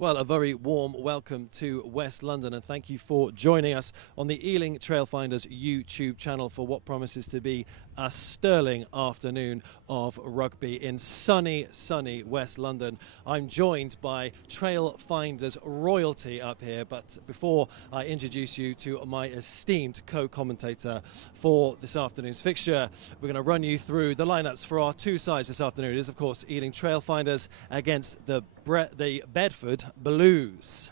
Well, a very warm welcome to West London, and thank you for joining us on the Ealing Trailfinders YouTube channel for what promises to be a sterling afternoon of rugby in sunny West London. I'm joined by Trailfinders royalty up here, but before I introduce you to my esteemed co-commentator for this afternoon's fixture, we're going to run you through the lineups for our two sides this afternoon. It is, of course, Ealing Trailfinders against the Bedford Blues.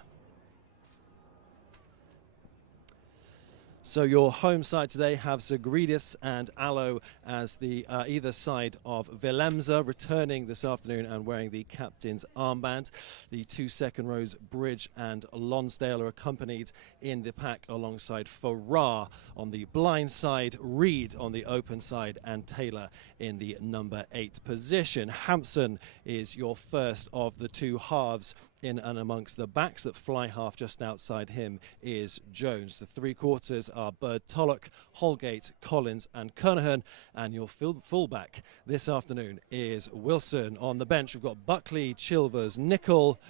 So your home side today have Zagridis and Allo as the either side of Willemse, returning this afternoon and wearing the captain's armband. The two second rows, Bridge and Lonsdale, are accompanied in the pack alongside Farrar on the blind side, Reed on the open side, and Taylor in the number 8 position. Hampson is your first of the two halves. In and amongst the backs that fly half just outside him is Jones. The three quarters are Bird Tulloch, Holgate, Collins and Kernahan, and your fullback this afternoon is Wilson. On the bench we've got Buckley, Chilvers, Nicol,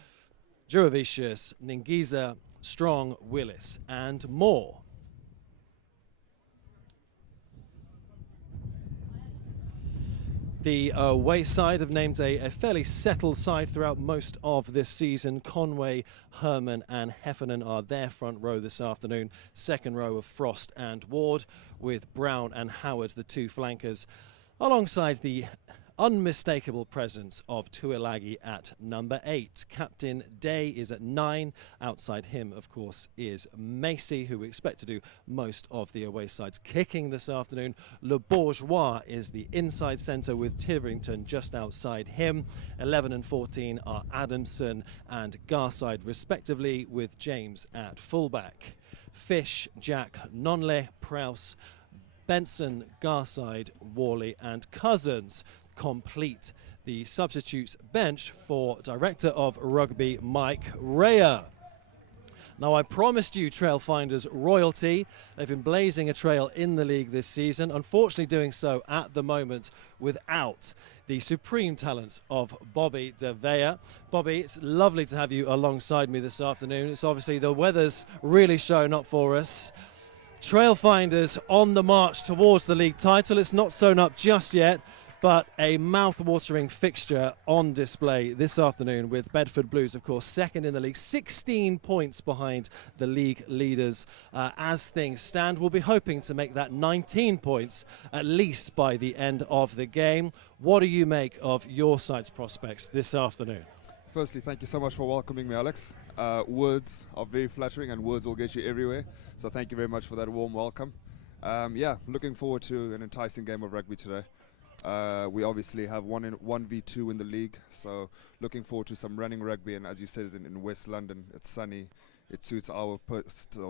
Juravicius, Ningiza, Strong, Willis and more. The away side have named a fairly settled side throughout most of this season. Conway, Herman and Heffernan are their front row this afternoon. Second row of Frost and Ward, with Brown and Howard the two flankers, alongside the unmistakable presence of Tuilagi at number 8. Captain Day is at 9. Outside him, of course, is Maisey, who we expect to do most of the away side's kicking this afternoon. Le Bourgeois is the inside centre, with Tiverington just outside him. 11 and 14 are Adamson and Garside, respectively, with James at fullback. Fish, Jack, Nonle, Prowse, Benson, Garside, Worley and Cousins complete the substitutes bench for Director of Rugby Mike Rea. Now, I promised you Trailfinders royalty. They've been blazing a trail in the league this season, unfortunately doing so at the moment without the supreme talents of Bobby De Vea. Bobby, it's lovely to have you alongside me this afternoon. It's obviously the weather's really showing up for us. Trailfinders on the march towards the league title. It's not sewn up just yet, but a mouth-watering fixture on display this afternoon, with Bedford Blues, of course, second in the league, 16 points behind the league leaders. As things stand, we'll be hoping to make that 19 points at least by the end of the game. What do you make of your side's prospects this afternoon? Firstly, thank you so much for welcoming me, Alex. Words are very flattering, and words will get you everywhere. So thank you very much for that warm welcome. Yeah, looking forward to an enticing game of rugby today. We obviously have 1v2 in the league, so looking forward to some running rugby. And as you said, in West London, it's sunny. It suits our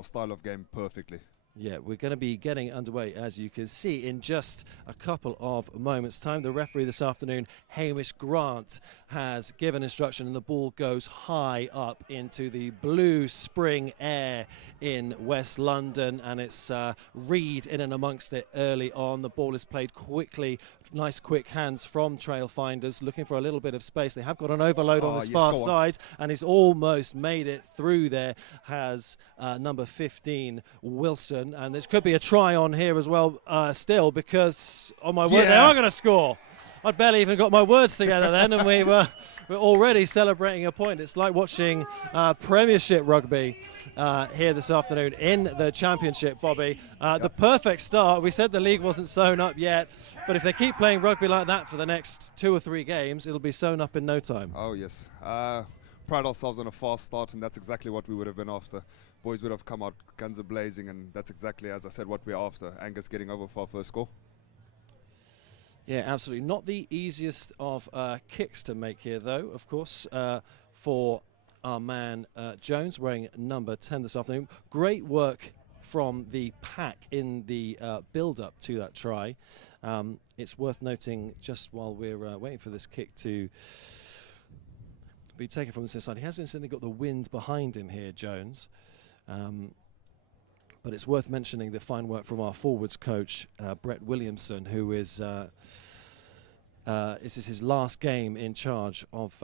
style of game perfectly. Yeah, we're going to be getting underway, as you can see, in just a couple of moments' time. The referee this afternoon, Hamish Grant, has given instruction, and the ball goes high up into the blue spring air in West London, and it's Reed in and amongst it early on. The ball is played quickly. Nice quick hands from Trailfinders, looking for a little bit of space. They have got an overload on his far side, and he's almost made it through there. Has number 15, Wilson. And this could be a try on here as well still, because, on my word, they are going to score. I'd barely even got my words together then, and we're already celebrating a point. It's like watching Premiership rugby here this afternoon in the Championship, Bobby. The perfect start. We said the league wasn't sewn up yet, but if they keep playing rugby like that for the next 2 or 3 games, it'll be sewn up in no time. Oh, yes. Pride ourselves on a fast start, and that's exactly what we would have been after. Boys would have come out guns a-blazing, and that's exactly, as I said, what we're after. Angus getting over for our first score. Yeah, absolutely. Not the easiest of kicks to make here, though, of course, for our man Jones, wearing number 10 this afternoon. Great work from the pack in the build-up to that try. It's worth noting, just while we're waiting for this kick to be taken from this side, he has instantly got the wind behind him here, Jones. But it's worth mentioning the fine work from our forwards coach, Brett Williamson, who is this is his last game in charge of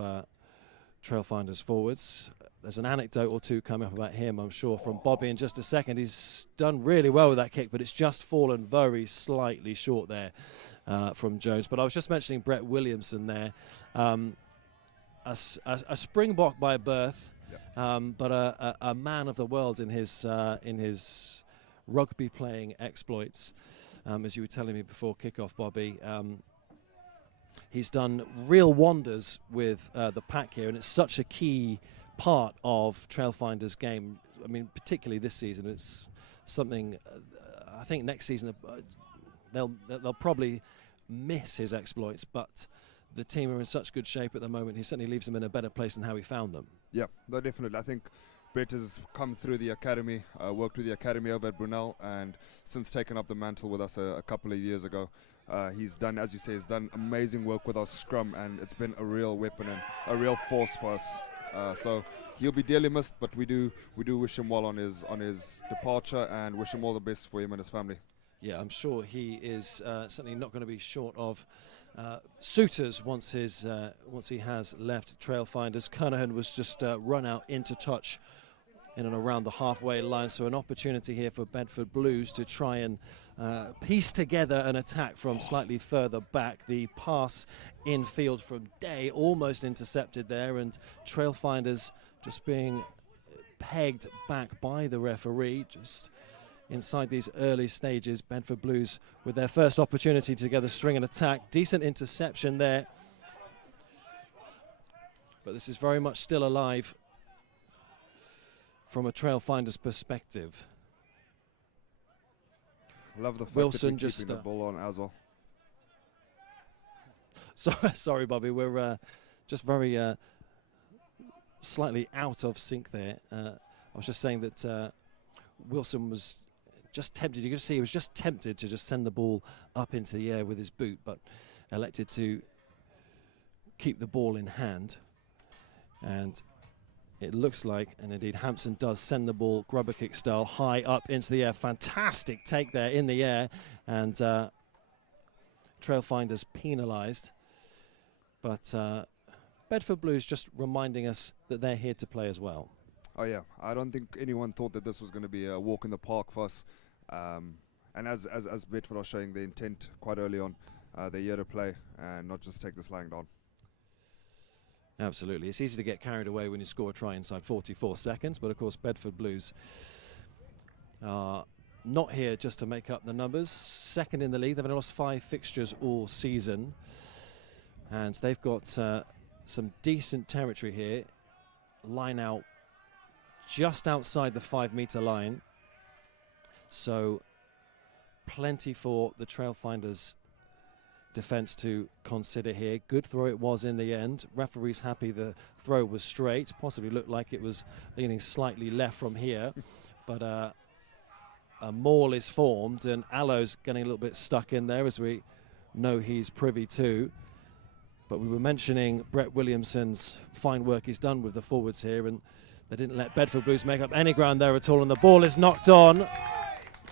Trailfinders forwards. there's an anecdote or two coming up about him, I'm sure, from Bobby in just a second. He's done really well with that kick, but it's just fallen very slightly short there from Jones. But I was just mentioning Brett Williamson there. A Springbok by birth, but a man of the world in his rugby playing exploits, as you were telling me before kickoff, Bobby. He's done real wonders with the pack here, and it's such a key part of Trailfinders' game. I mean, particularly this season, it's something. I think next season they'll probably miss his exploits, but the team are in such good shape at the moment. He certainly leaves them in a better place than how he found them. Yeah, no, definitely. I think Brett has come through the academy, worked with the academy over at Brunel, and since taken up the mantle with us a couple of years ago, he's done, as you say, he's done amazing work with our scrum, and it's been a real weapon and a real force for us. So he'll be dearly missed, but we do wish him well on his departure, and wish him all the best for him and his family. Yeah, I'm sure he is certainly not going to be short of suitors once he has left Trailfinders. Kernahan was just run out into touch in and around the halfway line, so an opportunity here for Bedford Blues to try and piece together an attack from slightly further back. The pass infield from Day almost intercepted there, and Trailfinders just being pegged back by the referee just inside these early stages. Bedford Blues with their first opportunity to get a string and attack. Decent interception there, but this is very much still alive from a Trailfinders perspective. Love the fact Wilson that we're just keeping the ball on as well. Sorry, Bobby, we're just very slightly out of sync there. I was just saying that Wilson was just tempted. You could see he was just tempted to just send the ball up into the air with his boot, but elected to keep the ball in hand. And it looks like, and indeed Hampson does send the ball grubber kick style high up into the air. Fantastic take there in the air, and Trailfinders penalised. But Bedford Blues just reminding us that they're here to play as well. Oh yeah, I don't think anyone thought that this was going to be a walk in the park for us. And as Bedford are showing their intent quite early on, they're here to play and not just take this lying down. Absolutely. It's easy to get carried away when you score a try inside 44 seconds, but of course Bedford Blues are not here just to make up the numbers. Second in the league, they've only lost 5 fixtures all season, and they've got some decent territory here. Line out just outside the 5-metre line, so plenty for the Trailfinders defence to consider here. Good throw it was in the end. Referee's happy the throw was straight. Possibly looked like it was leaning slightly left from here, but a maul is formed, and Alo's getting a little bit stuck in there, as we know he's privy to. But we were mentioning Brett Williamson's fine work he's done with the forwards here, and they didn't let Bedford Blues make up any ground there at all, and the ball is knocked on.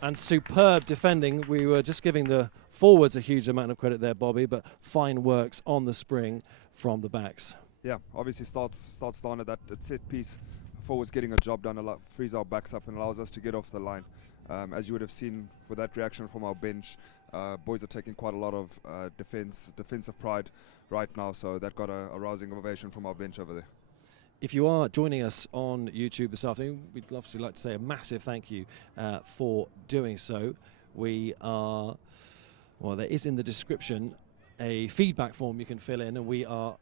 And superb defending. We were just giving the forwards a huge amount of credit there, Bobby, but fine works on the spring from the backs. Yeah, obviously starts down at that set piece. Forwards getting a job done, frees our backs up and allows us to get off the line. As you would have seen with that reaction from our bench, boys are taking quite a lot of defensive pride right now, so that got a rousing ovation from our bench over there. If you are joining us on YouTube this afternoon, we'd obviously like to say a massive thank you for doing so. We are, well, there is in the description a feedback form you can fill in, and we are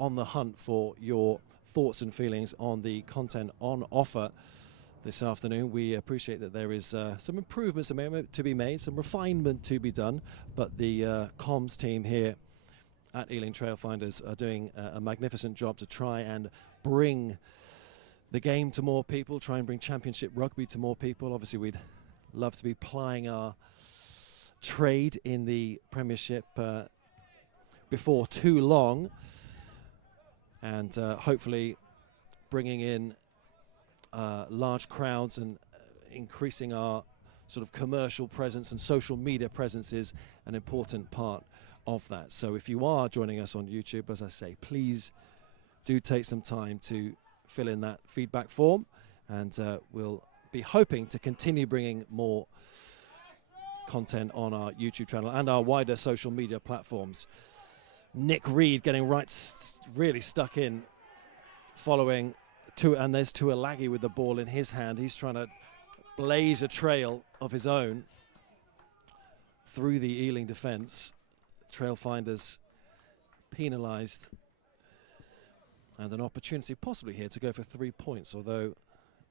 on the hunt for your thoughts and feelings on the content on offer this afternoon. We appreciate that there is some improvements to be made, some refinement to be done, but the comms team here at Ealing Trailfinders are doing a magnificent job to try and bring the game to more people, try and bring championship rugby to more people. Obviously, we'd love to be plying our trade in the Premiership before too long, and hopefully bringing in large crowds and increasing our sort of commercial presence, and social media presence is an important part of that. So if you are joining us on YouTube, as I say, please do take some time to fill in that feedback form, and we'll be hoping to continue bringing more content on our YouTube channel and our wider social media platforms. Nick Reed getting really stuck in, following and there's Tuolagi with the ball in his hand. He's trying to blaze a trail of his own through the Ealing defence. Trailfinders penalised, and an opportunity possibly here to go for 3 points, although,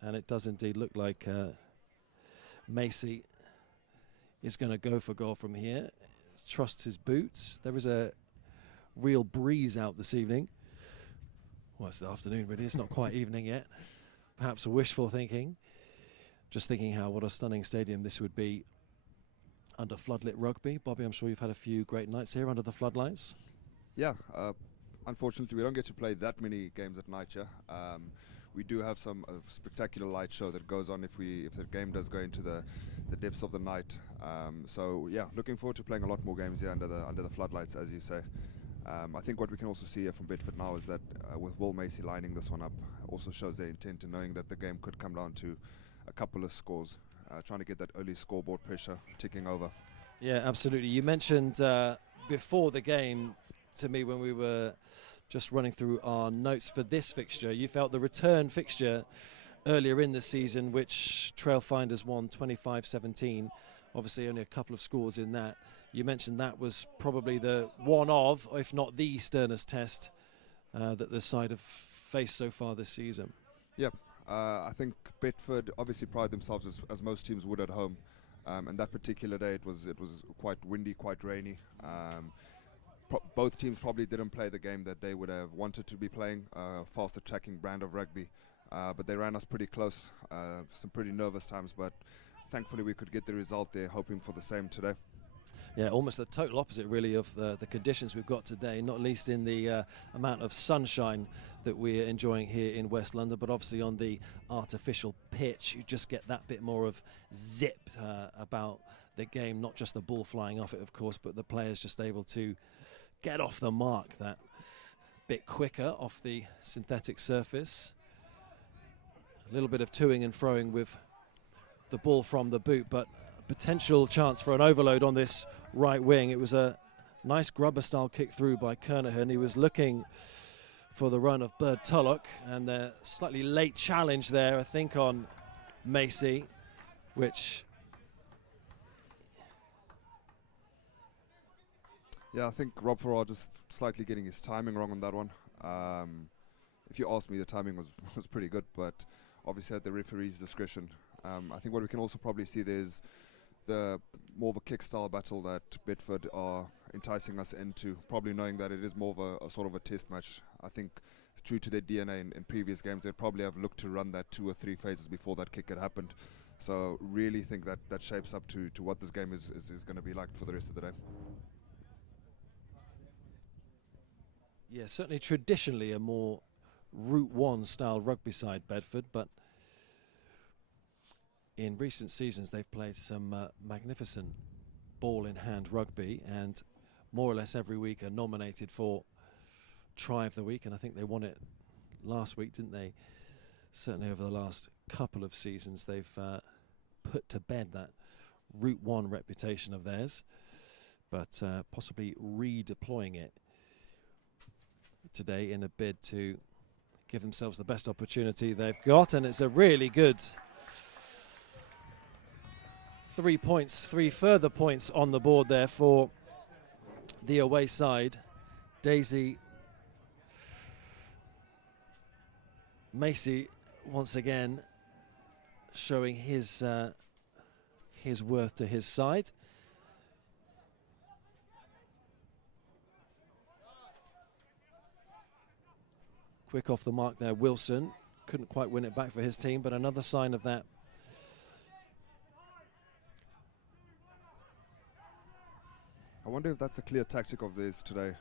and it does indeed look like Maisey is going to go for goal from here. Trusts his boots. There is a real breeze out this evening. Well, it's the afternoon, really. It's not quite evening yet. Perhaps a wishful thinking. Just thinking what a stunning stadium this would be under floodlit rugby. Bobby, I'm sure you've had a few great nights here under the floodlights. Yeah, unfortunately we don't get to play that many games at night, we do have some spectacular light show that goes on if the game does go into the depths of the night. So yeah, looking forward to playing a lot more games here under the floodlights, as you say. I think what we can also see here from Bedford now is that with Will Maisey lining this one up also shows their intent in knowing that the game could come down to a couple of scores, trying to get that early scoreboard pressure ticking over. Yeah, absolutely. You mentioned before the game to me when we were just running through our notes for this fixture, you felt the return fixture earlier in the season, which Trailfinders won 25-17, obviously only a couple of scores in that. You mentioned that was probably the one of, if not the sternest test that the side have faced so far this season. Yep, I think Bedford obviously pride themselves as most teams would at home, and that particular day it was quite windy, quite rainy. Both teams probably didn't play the game that they would have wanted to be playing, fast attacking brand of rugby, but they ran us pretty close, some pretty nervous times, but thankfully we could get the result there, hoping for the same today. Yeah, almost the total opposite really of the conditions we've got today, not least in the amount of sunshine that we're enjoying here in West London, but obviously on the artificial pitch you just get that bit more of zip about the game, not just the ball flying off it of course, but the players just able to get off the mark that bit quicker off the synthetic surface. A little bit of toing and froing with the ball from the boot, but potential chance for an overload on this right wing. It was a nice grubber style kick through by Kernahan. He was looking for the run of Bird Tulloch, and a slightly late challenge there I think on Maisey, which yeah, I think Rob Farrar just slightly getting his timing wrong on that one. If you ask me, the timing was pretty good, but obviously at the referee's discretion. I think what we can also probably see there's the more of a kick style battle that Bedford are enticing us into, probably knowing that it is more of a sort of a test match. I think true to their DNA in previous games, they'd probably have looked to run that 2 or 3 phases before that kick had happened. So really think that shapes up to what this game is going to be like for the rest of the day. Yeah, certainly traditionally a more Route 1 style rugby side, Bedford, but in recent seasons they've played some magnificent ball in hand rugby, and more or less every week are nominated for Try of the Week, and I think they won it last week, didn't they? Certainly over the last couple of seasons they've put to bed that Route 1 reputation of theirs, but possibly redeploying it today in a bid to give themselves the best opportunity they've got. And it's a really good 3 points, 3 further points on the board there for the away side. Daisy Maisey once again showing his worth to his side. Quick off the mark there, Wilson. Couldn't quite win it back for his team, but another sign of that. I wonder if that's a clear tactic of theirs today.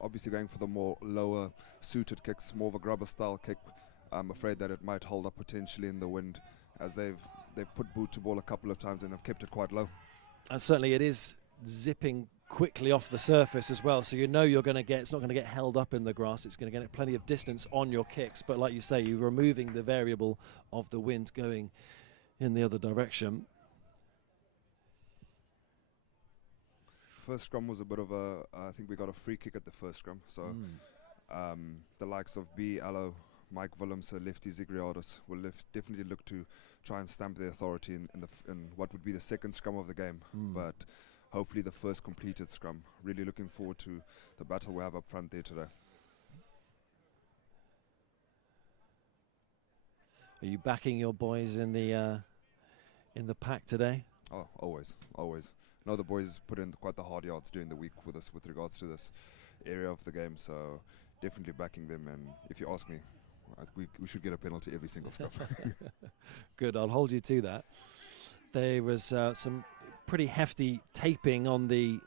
Obviously going for the more lower suited kicks, more of a grubber style kick. I'm afraid that it might hold up potentially in the wind, as they've put boot to ball a couple of times and they've kept it quite low. And certainly it is zipping quickly off the surface as well, so you know you're going to get, it's not going to get held up in the grass, it's going to get plenty of distance on your kicks, but like you say, you're removing the variable of the wind going in the other direction. First scrum was a bit of a, I think we got a free kick at the first scrum, so the likes of B, Allo, Mike Willems, Lefty Zigriadis will definitely look to try and stamp their authority in what would be the second scrum of the game, but hopefully the first completed scrum. Really looking forward to the battle we have up front there today. Are you backing your boys in the pack today? Oh, always. No, the boys put in quite the hard yards during the week with us with regards to this area of the game, so definitely backing them. And if you ask me, we should get a penalty every single scrum. Good, I'll hold you to that. There was some pretty hefty taping on the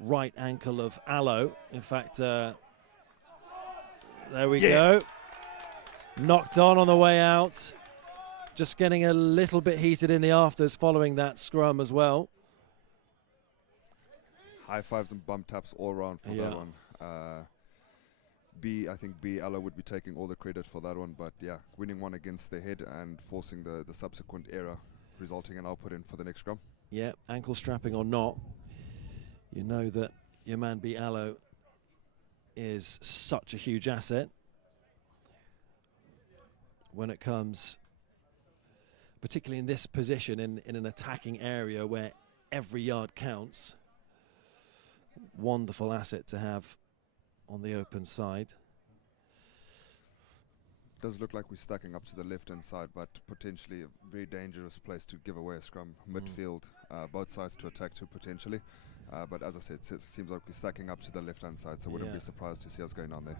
right ankle of Allo. In fact, there we go. Knocked on the way out. Just getting a little bit heated in the afters following that scrum as well. High fives and bump taps all around for that one. I think Allo would be taking all the credit for that one, but yeah, winning one against the head and forcing the subsequent error, resulting in output in for the next scrum. Yeah, ankle strapping or not, you know that your man Allo is such a huge asset when it comes, particularly in this position, in an attacking area where every yard counts. Wonderful asset to have on the open side. Does look like we're stacking up to the left-hand side, but potentially a very dangerous place to give away a scrum. Midfield, both sides to attack to potentially. But as I said, it seems like we're stacking up to the left-hand side, so wouldn't be surprised to see us going on there.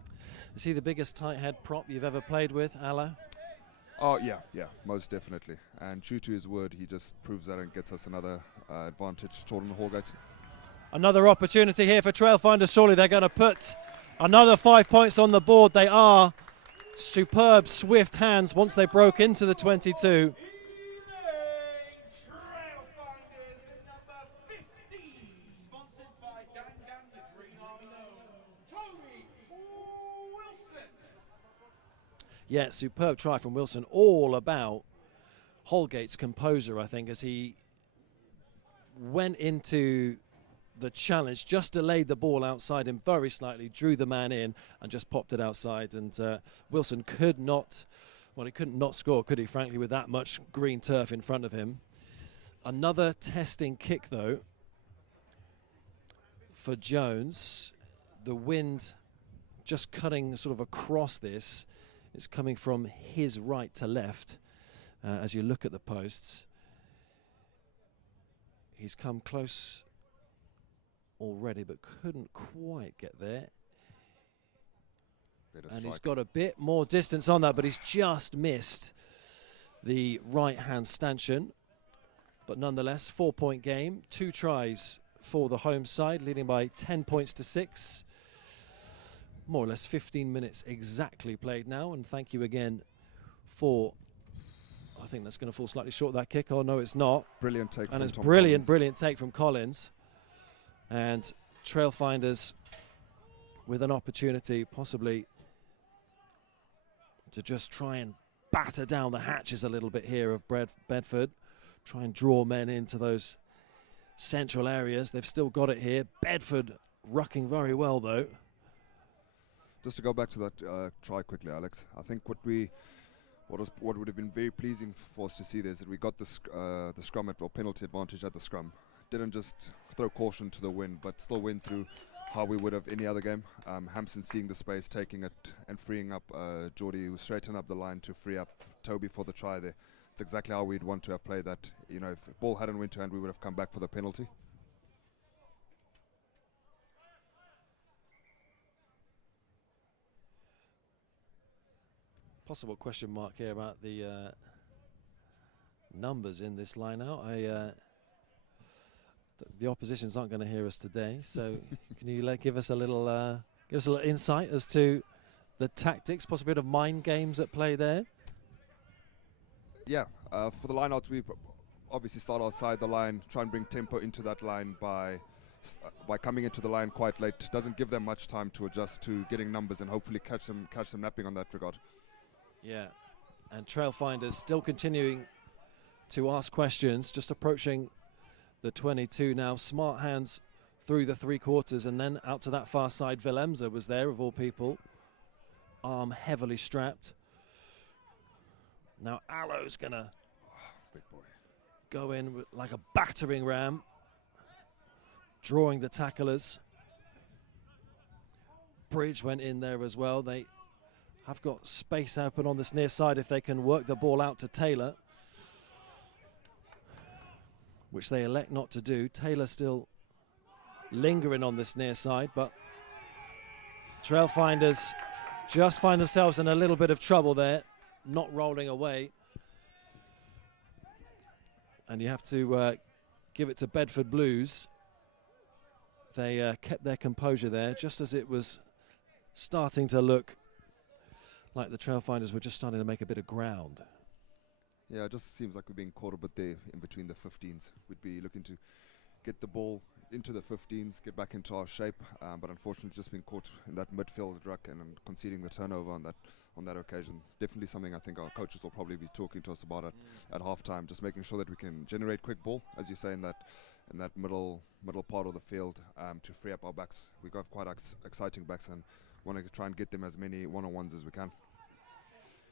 Is he the biggest tight head prop you've ever played with, Allo? Oh, yeah, most definitely. And true to his word, he just proves that and gets us another advantage. Jordan Hallgate. Another opportunity here for Trailfinders. Surely they're going to put another 5 points on the board. They are. Superb, swift hands once they broke into the 22. Yeah, superb try from Wilson. All about Holgate's composure, I think, as he went into the challenge, just delayed the ball outside him very slightly, drew the man in and just popped it outside. And Wilson could not, well, he couldn't not score, could he, frankly, with that much green turf in front of him. Another testing kick, though, for Jones. The wind just cutting sort of across this. It's coming from his right to left as you look at the posts. He's come close already, but couldn't quite get there. And he's got a bit more distance on that, but he's just missed the right-hand stanchion. But nonetheless, 4-point game, 2 tries for the home side, leading by 10 points to 6. More or less 15 minutes exactly played now, and thank you again for, I think that's going to fall slightly short of that kick. Oh, no, it's not. Brilliant take and from it's Tom brilliant, Collins. Brilliant take from Collins. And Trailfinders with an opportunity possibly to just try and batter down the hatches a little bit here of Bedford. Try and draw men into those central areas. They've still got it here. Bedford rucking very well, though. Just to go back to that try quickly, Alex, I think what would have been very pleasing for us to see there is that we got the scrum or penalty advantage at the scrum. Didn't just throw caution to the wind, but still went through how we would have any other game. Hampson seeing the space, taking it and freeing up Geordie, who straightened up the line to free up Toby for the try there. It's exactly how we'd want to have played that. You know, if the ball hadn't went to hand, we would have come back for the penalty. Possible question mark here about the numbers in this line out. The oppositions aren't going to hear us today, so can you give us a little insight as to the tactics, possibly a bit of mind games at play there? Yeah, for the lineouts, we obviously start outside the line, try and bring tempo into that line by, by coming into the line quite late, doesn't give them much time to adjust to getting numbers and hopefully catch them napping on that regard. Yeah, and Trailfinders still continuing to ask questions, just approaching the 22 now. Smart hands through the 3/4 and then out to that far side. Willemse was there, of all people. Arm heavily strapped. Now Alo's going to Big boy. go in with like a battering ram, drawing the tacklers. Bridge went in there as well. They have got space open on this near side if they can work the ball out to Taylor, which they elect not to do. Taylor still lingering on this near side, but Trailfinders just find themselves in a little bit of trouble there, not rolling away. And you have to give it to Bedford Blues. They kept their composure there, just as it was starting to look like the Trailfinders were just starting to make a bit of ground. Yeah, it just seems like we're being caught a bit there in between the 15s. We'd be looking to get the ball into the 15s, get back into our shape, but unfortunately just been caught in that midfield ruck and conceding the turnover on that occasion. Definitely something I think our coaches will probably be talking to us about at halftime, just making sure that we can generate quick ball, as you say, in that middle part of the field, to free up our backs. We've got quite exciting backs and want to try and get them as many one-on-ones as we can.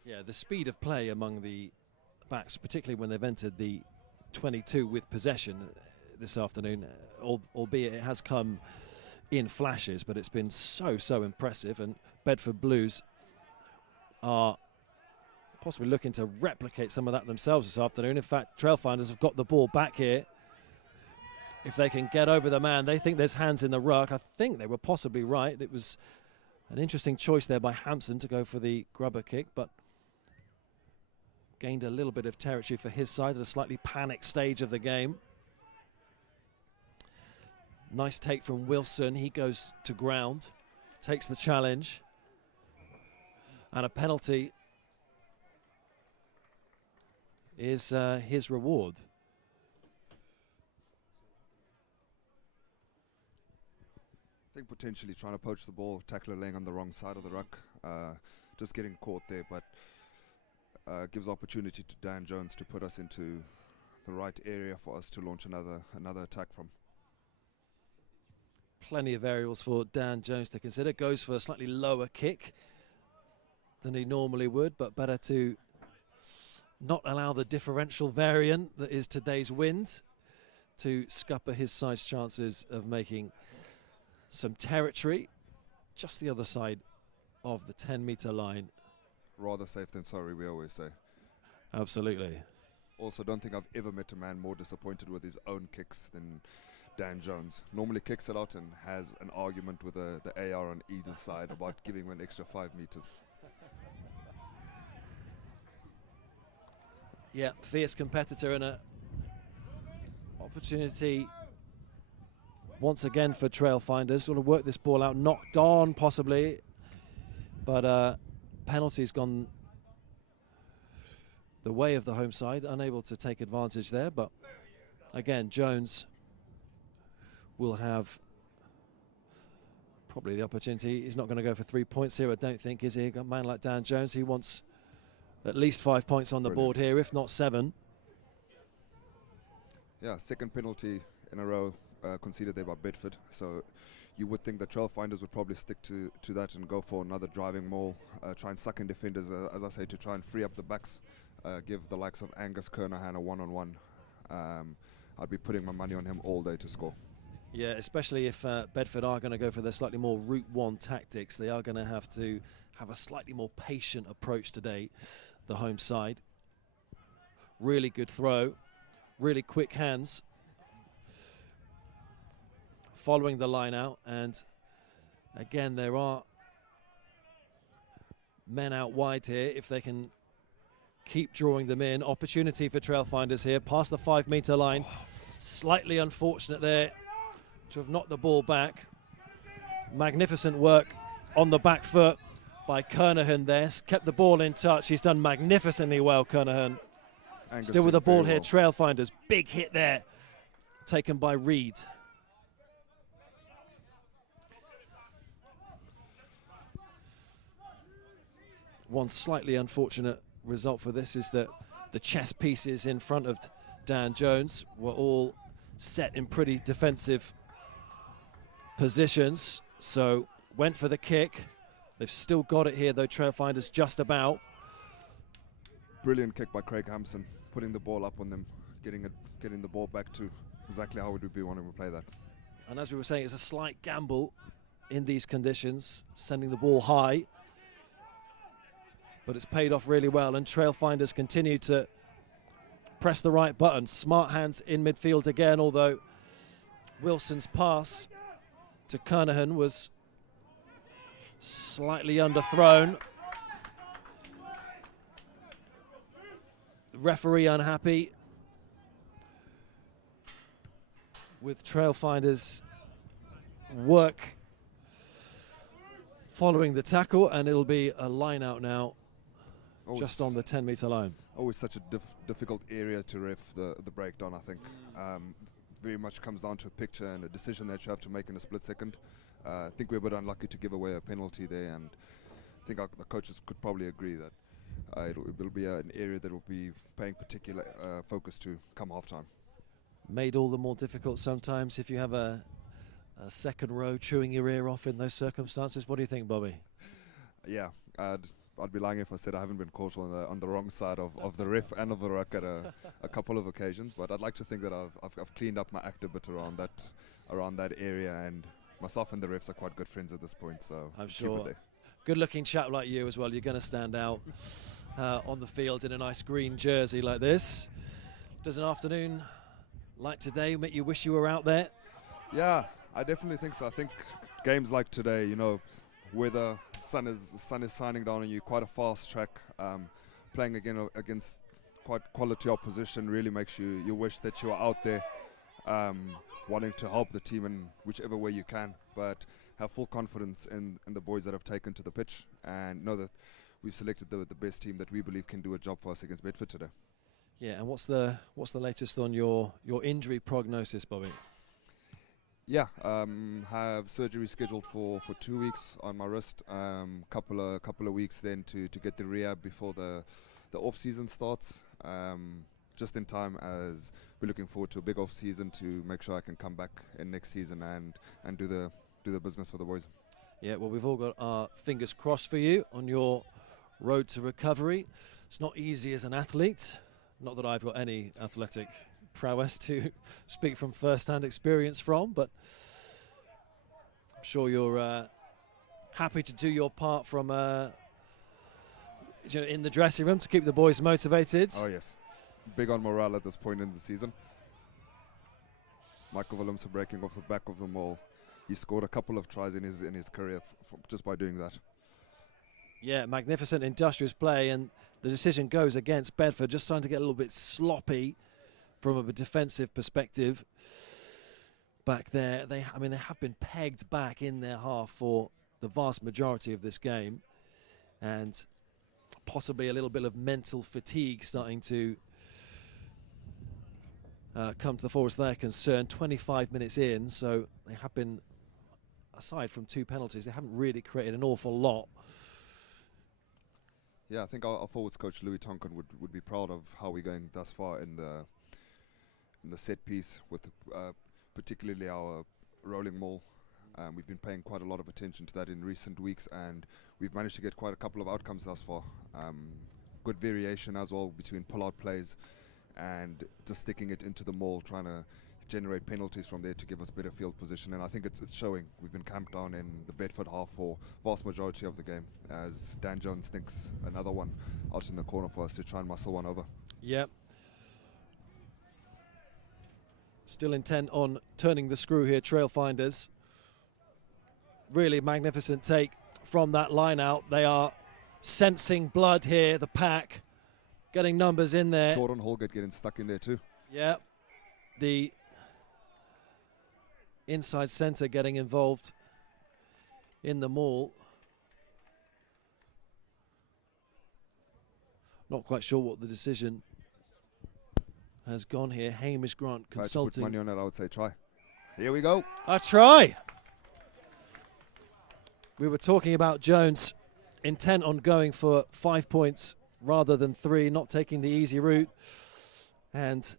Yeah, the speed of play among the backs, particularly when they've entered the 22 with possession this afternoon, albeit it has come in flashes, but it's been so impressive. And Bedford Blues are possibly looking to replicate some of that themselves this afternoon. In fact, Trailfinders have got the ball back here. If they can get over the man, they think there's hands in the ruck. I think they were possibly right. It was an interesting choice there by Hampson to go for the grubber kick, but gained a little bit of territory for his side at a slightly panicked stage of the game. Nice take from Wilson. He goes to ground, takes the challenge, and a penalty is his reward. I think potentially trying to poach the ball, tackler laying on the wrong side of the ruck, just getting caught there, but gives opportunity to Dan Jones to put us into the right area for us to launch another attack from. Plenty of variables for Dan Jones to consider. Goes for a slightly lower kick than he normally would, but better to not allow the differential variant that is today's wind to scupper his side's chances of making some territory just the other side of the 10-meter line. Rather safe than sorry, we always say. Absolutely. Also, don't think I've ever met a man more disappointed with his own kicks than Dan Jones. Normally kicks it out and has an argument with the AR on either side about giving him an extra 5 meters. Yeah, fierce competitor and a opportunity once again for Trailfinders. Want to work this ball out, knocked on possibly, but penalty's gone the way of the home side, unable to take advantage there. But again, Jones will have probably the opportunity. He's not going to go for 3 points here, I don't think, is he? A man like Dan Jones, he wants at least 5 points on the board here, if not 7. Yeah, second penalty in a row conceded there by Bedford. So you would think that Trailfinders would probably stick to that and go for another driving maul, try and suck in defenders, as I say, to try and free up the backs, give the likes of Angus Kernahan a one-on-one. I'd be putting my money on him all day to score. Yeah, especially if Bedford are going to go for their slightly more route one tactics. They are going to have a slightly more patient approach today, the home side. Really good throw, really quick hands. Following the line out, and again, there are men out wide here. If they can keep drawing them in, opportunity for Trailfinders here, past the 5 meter line. Slightly unfortunate there to have knocked the ball back. Magnificent work on the back foot by Kernahan there. Kept the ball in touch. He's done magnificently well, Kernahan. Still with the ball here, Trailfinders. Big hit there, taken by Reed. One slightly unfortunate result for this is that the chess pieces in front of Dan Jones were all set in pretty defensive positions, so went for the kick. They've still got it here though, Trailfinders, just about. Brilliant kick by Craig Hampson, putting the ball up on them, getting the ball back to exactly how would we be wanting to play that. And as we were saying, it's a slight gamble in these conditions, sending the ball high. But it's paid off really well, and Trailfinders continue to press the right button. Smart hands in midfield again, although Wilson's pass to Kernahan was slightly underthrown. The referee unhappy with Trailfinders' work following the tackle, and it'll be a line out now. Just on the 10-metre line. Always such a difficult area to ref the breakdown, I think. Very much comes down to a picture and a decision that you have to make in a split second. I think we're a bit unlucky to give away a penalty there, and I think the coaches could probably agree that it'll be an area that will be paying particular focus to come half-time. Made all the more difficult sometimes if you have a second row chewing your ear off in those circumstances. What do you think, Bobby? Yeah, I'd be lying if I said I haven't been caught on the wrong side of the ref and of the ruck at a couple of occasions, but I'd like to think that I've cleaned up my act a bit around that area, and myself and the refs are quite good friends at this point, so I'm sure. Good-looking chap like you as well, you're going to stand out on the field in a nice green jersey like this. Does an afternoon like today make you wish you were out there? Yeah, I definitely think so. I think games like today, you know, where the sun is shining down on you, quite a fast track, playing again against quite quality opposition really makes you wish that you are out there, wanting to help the team in whichever way you can, but have full confidence in the boys that have taken to the pitch, and know that we've selected the best team that we believe can do a job for us against Bedford today. Yeah, and what's the latest on your injury prognosis, Bobby? Yeah, have surgery scheduled for 2 weeks on my wrist. Couple of weeks then to get the rehab before the off season starts. Just in time, as we're looking forward to a big off season to make sure I can come back in next season and do the business for the boys. Yeah, well, we've all got our fingers crossed for you on your road to recovery. It's not easy as an athlete. Not that I've got any athletic prowess to speak from first-hand experience from, but I'm sure you're happy to do your part from in the dressing room to keep the boys motivated. Oh yes, big on morale at this point in the season. Michael Willemse breaking off the back of the maul. He scored a couple of tries in his career just by doing that. Yeah, magnificent industrious play, and the decision goes against Bedford, just starting to get a little bit sloppy from a defensive perspective back there. They have been pegged back in their half for the vast majority of this game, and possibly a little bit of mental fatigue starting to come to the fore as they're concerned. 25 minutes in, so they have been, aside from 2 penalties, they haven't really created an awful lot. Yeah, I think our forwards coach Louis Tonkin would be proud of how we're going thus far in the set piece, with particularly our rolling maul. We've been paying quite a lot of attention to that in recent weeks, and we've managed to get quite a couple of outcomes thus far. Good variation as well between pull-out plays and just sticking it into the maul, trying to generate penalties from there to give us better field position, and I think it's showing. We've been camped down in the Bedford half for vast majority of the game, as Dan Jones thinks another one out in the corner for us to try and muscle one over. Yep. Still intent on turning the screw here, Trailfinders. Really magnificent take from that line out. They are sensing blood here, the pack, getting numbers in there. Jordan Holgate getting stuck in there too. Yeah, the inside centre getting involved in the maul. Not quite sure what the decision has gone here. Hamish Grant consulting. If I had to put money on it, I would say try. Here we go. A try. We were talking about Jones intent on going for 5 points rather than 3, not taking the easy route. And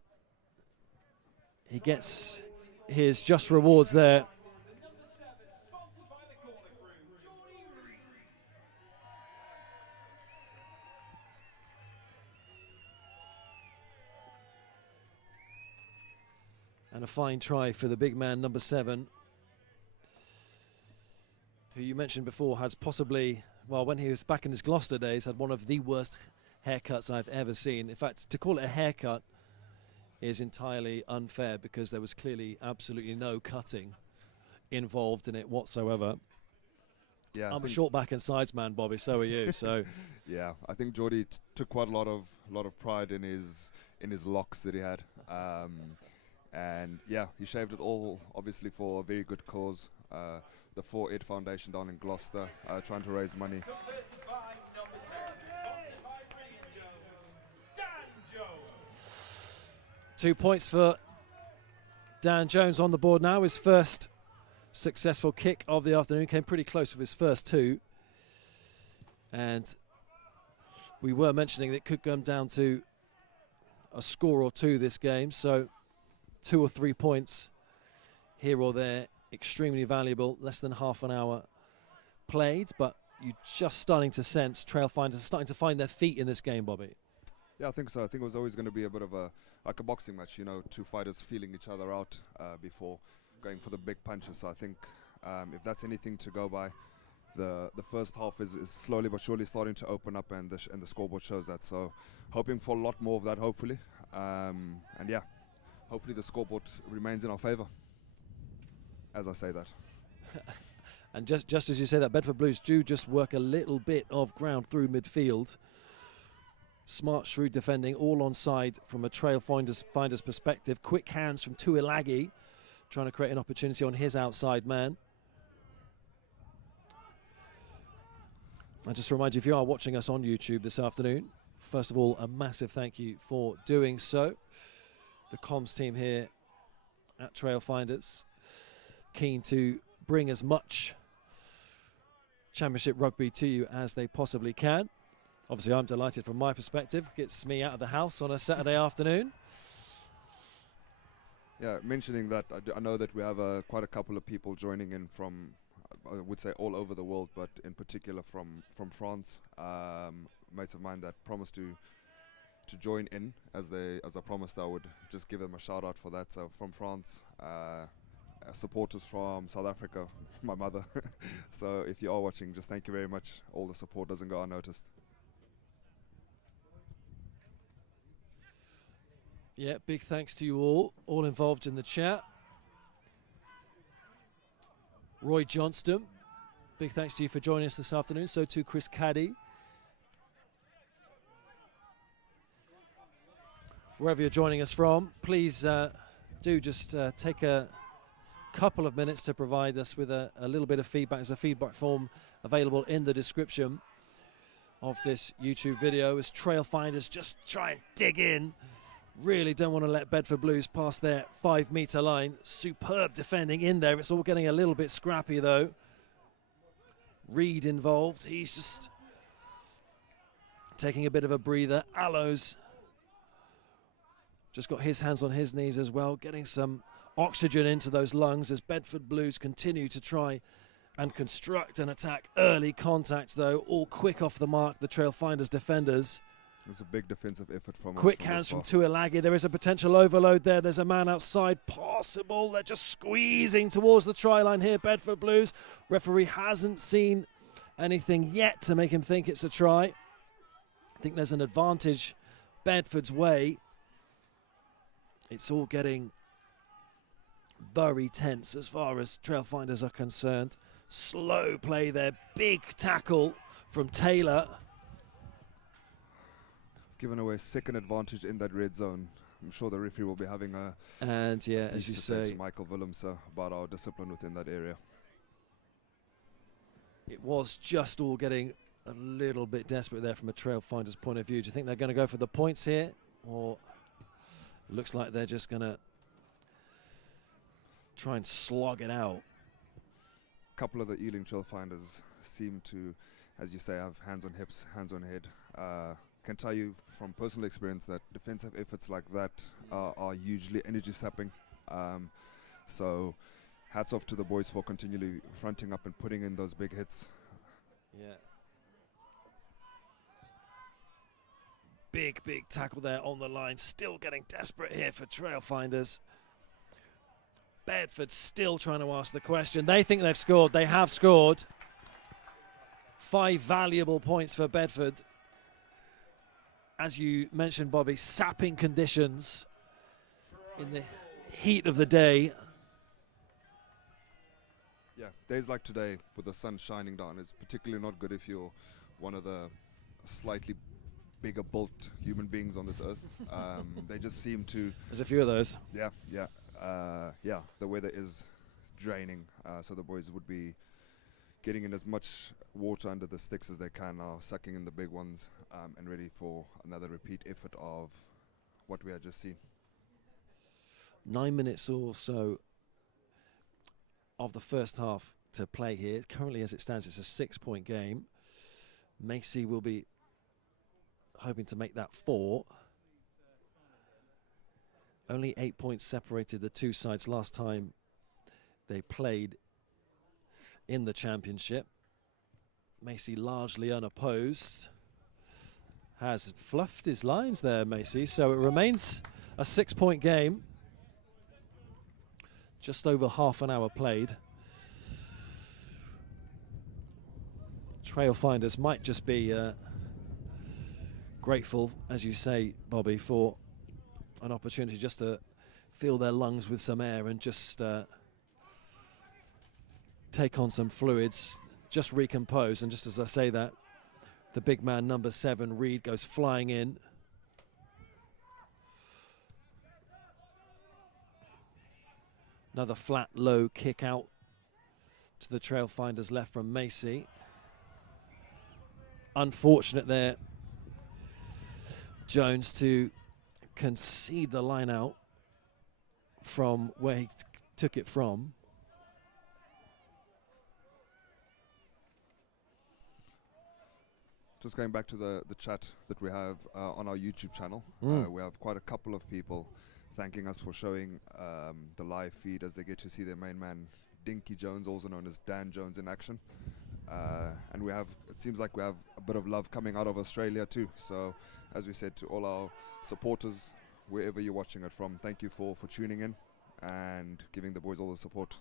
he gets his just rewards there. And a fine try for the big man, number 7, who you mentioned before has possibly, well, when he was back in his Gloucester days, had one of the worst haircuts I've ever seen. In fact, to call it a haircut is entirely unfair because there was clearly absolutely no cutting involved in it whatsoever. Yeah, I'm a short back and sides man, Bobby, so are you. So yeah, I think Geordie took quite a lot of pride in his locks that he had. And yeah, he shaved it all, obviously for a very good cause. The 4-Ed Foundation down in Gloucester, trying to raise money. 2 points for Dan Jones on the board now. His first successful kick of the afternoon, came pretty close with his first 2. And we were mentioning that it could come down to a score or 2 this game, so 2 or 3 points here or there, extremely valuable. Less than half an hour played, but you're just starting to sense Trailfinders are starting to find their feet in this game, Bobby. Yeah, I think so. I think it was always going to be a bit of like a boxing match, you know, 2 fighters feeling each other out before going for the big punches. So I think if that's anything to go by, the first half is slowly but surely starting to open up, and the scoreboard shows that. So hoping for a lot more of that, hopefully. And yeah, hopefully the scoreboard remains in our favour, as I say that. And just as you say that, Bedford Blues do just work a little bit of ground through midfield. Smart, shrewd defending, all on side from a Trailfinders perspective. Quick hands from Tuilagi, trying to create an opportunity on his outside man. I just remind you, if you are watching us on YouTube this afternoon, first of all, a massive thank you for doing so. The comms team here at Trailfinders, keen to bring as much Championship rugby to you as they possibly can. Obviously, I'm delighted from my perspective. Gets me out of the house on a Saturday afternoon. Yeah, mentioning that, I know that we have quite a couple of people joining in from, I would say, all over the world, but in particular from France. Mates of mine that promised to join in, as I promised I would just give them a shout out for that. So from France, supporters from South Africa, my mother. So if you are watching, just thank you very much. All the support doesn't go unnoticed. Yeah, big thanks to you all involved in the chat. Roy Johnston, big thanks to you for joining us this afternoon. So too Chris Caddy. Wherever you're joining us from, please do just take a couple of minutes to provide us with a little bit of feedback. There's a feedback form available in the description of this YouTube video as Trailfinders just try and dig in. Really don't want to let Bedford Blues pass their 5-metre line. Superb defending in there. It's all getting a little bit scrappy though. Reed involved. He's just taking a bit of a breather. Allows just got his hands on his knees as well, getting some oxygen into those lungs as Bedford Blues continue to try and construct an attack. Early contact though, all quick off the mark, the Trailfinders defenders. There's a big defensive effort from us. Quick hands from Tuilagi. There is a potential overload there. There's a man outside. Possible. They're just squeezing towards the try line here, Bedford Blues. Referee hasn't seen anything yet to make him think it's a try. I think there's an advantage Bedford's way. It's all getting very tense as far as Trailfinders are concerned. Slow play there. Big tackle from Taylor. Given away second advantage in that red zone. I'm sure the referee will be having a... And yeah, as you say, to Michael Willems about our discipline within that area. It was just all getting a little bit desperate there from a Trailfinders point of view. Do you think they're going to go for the points here? Or looks like they're just going to try and slog it out? A couple of the Ealing Trailfinders seem to as you say, have hands on hips, hands on head. Can tell you from personal experience that defensive efforts like that are hugely energy sapping. So hats off to the boys for continually fronting up and putting in those big hits. Yeah. Big tackle there on the line. Still getting desperate here for Trailfinders. Bedford still trying to ask the question. They think they've scored. They have scored. 5 valuable points for Bedford. As you mentioned, Bobby, sapping conditions in the heat of the day. Yeah, days like today with the sun shining down is particularly not good if you're one of the slightly bigger built human beings on this earth. They just seem to... There's a few of those. Yeah. The weather is draining, so the boys would be getting in as much water under the sticks as they can now, sucking in the big ones, and ready for another repeat effort of what we had just seen. 9 minutes or so of the first half to play here. Currently, as it stands, it's a 6-point game. Maisey will be hoping to make that 4. Only 8 points separated the two sides last time they played in the championship. Maisey largely unopposed. Has fluffed his lines there, Maisey. So it remains a 6-point game. Just over half an hour played. Trailfinders might just be grateful, as you say, Bobby, for an opportunity just to fill their lungs with some air and just take on some fluids, just recompose. And just as I say that, the big man, number 7, Reed, goes flying in. Another flat, low kick out to the Trailfinders left from Maisey. Unfortunate there, Jones, to concede the line out from where he took it from. Just going back to the chat that we have on our YouTube channel, we have quite a couple of people thanking us for showing the live feed as they get to see their main man, Dinky Jones, also known as Dan Jones, in action. And it seems like we have a bit of love coming out of Australia too. So, as we said, to all our supporters, wherever you're watching it from, thank you for tuning in and giving the boys all the support.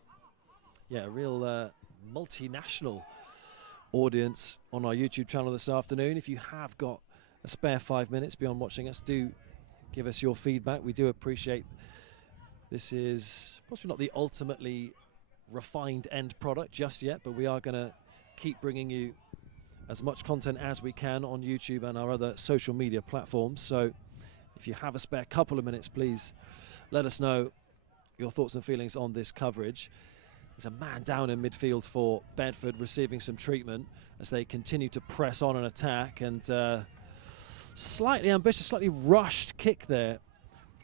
Yeah, a real multinational audience on our YouTube channel this afternoon. If you have got a spare 5 minutes beyond watching us, do give us your feedback. We do appreciate. This is possibly not the ultimately refined end product just yet, but we are going to keep bringing you as much content as we can on YouTube and our other social media platforms. So if you have a spare couple of minutes, please let us know your thoughts and feelings on this coverage. There's a man down in midfield for Bedford receiving some treatment as they continue to press on and attack, and slightly ambitious, slightly rushed kick there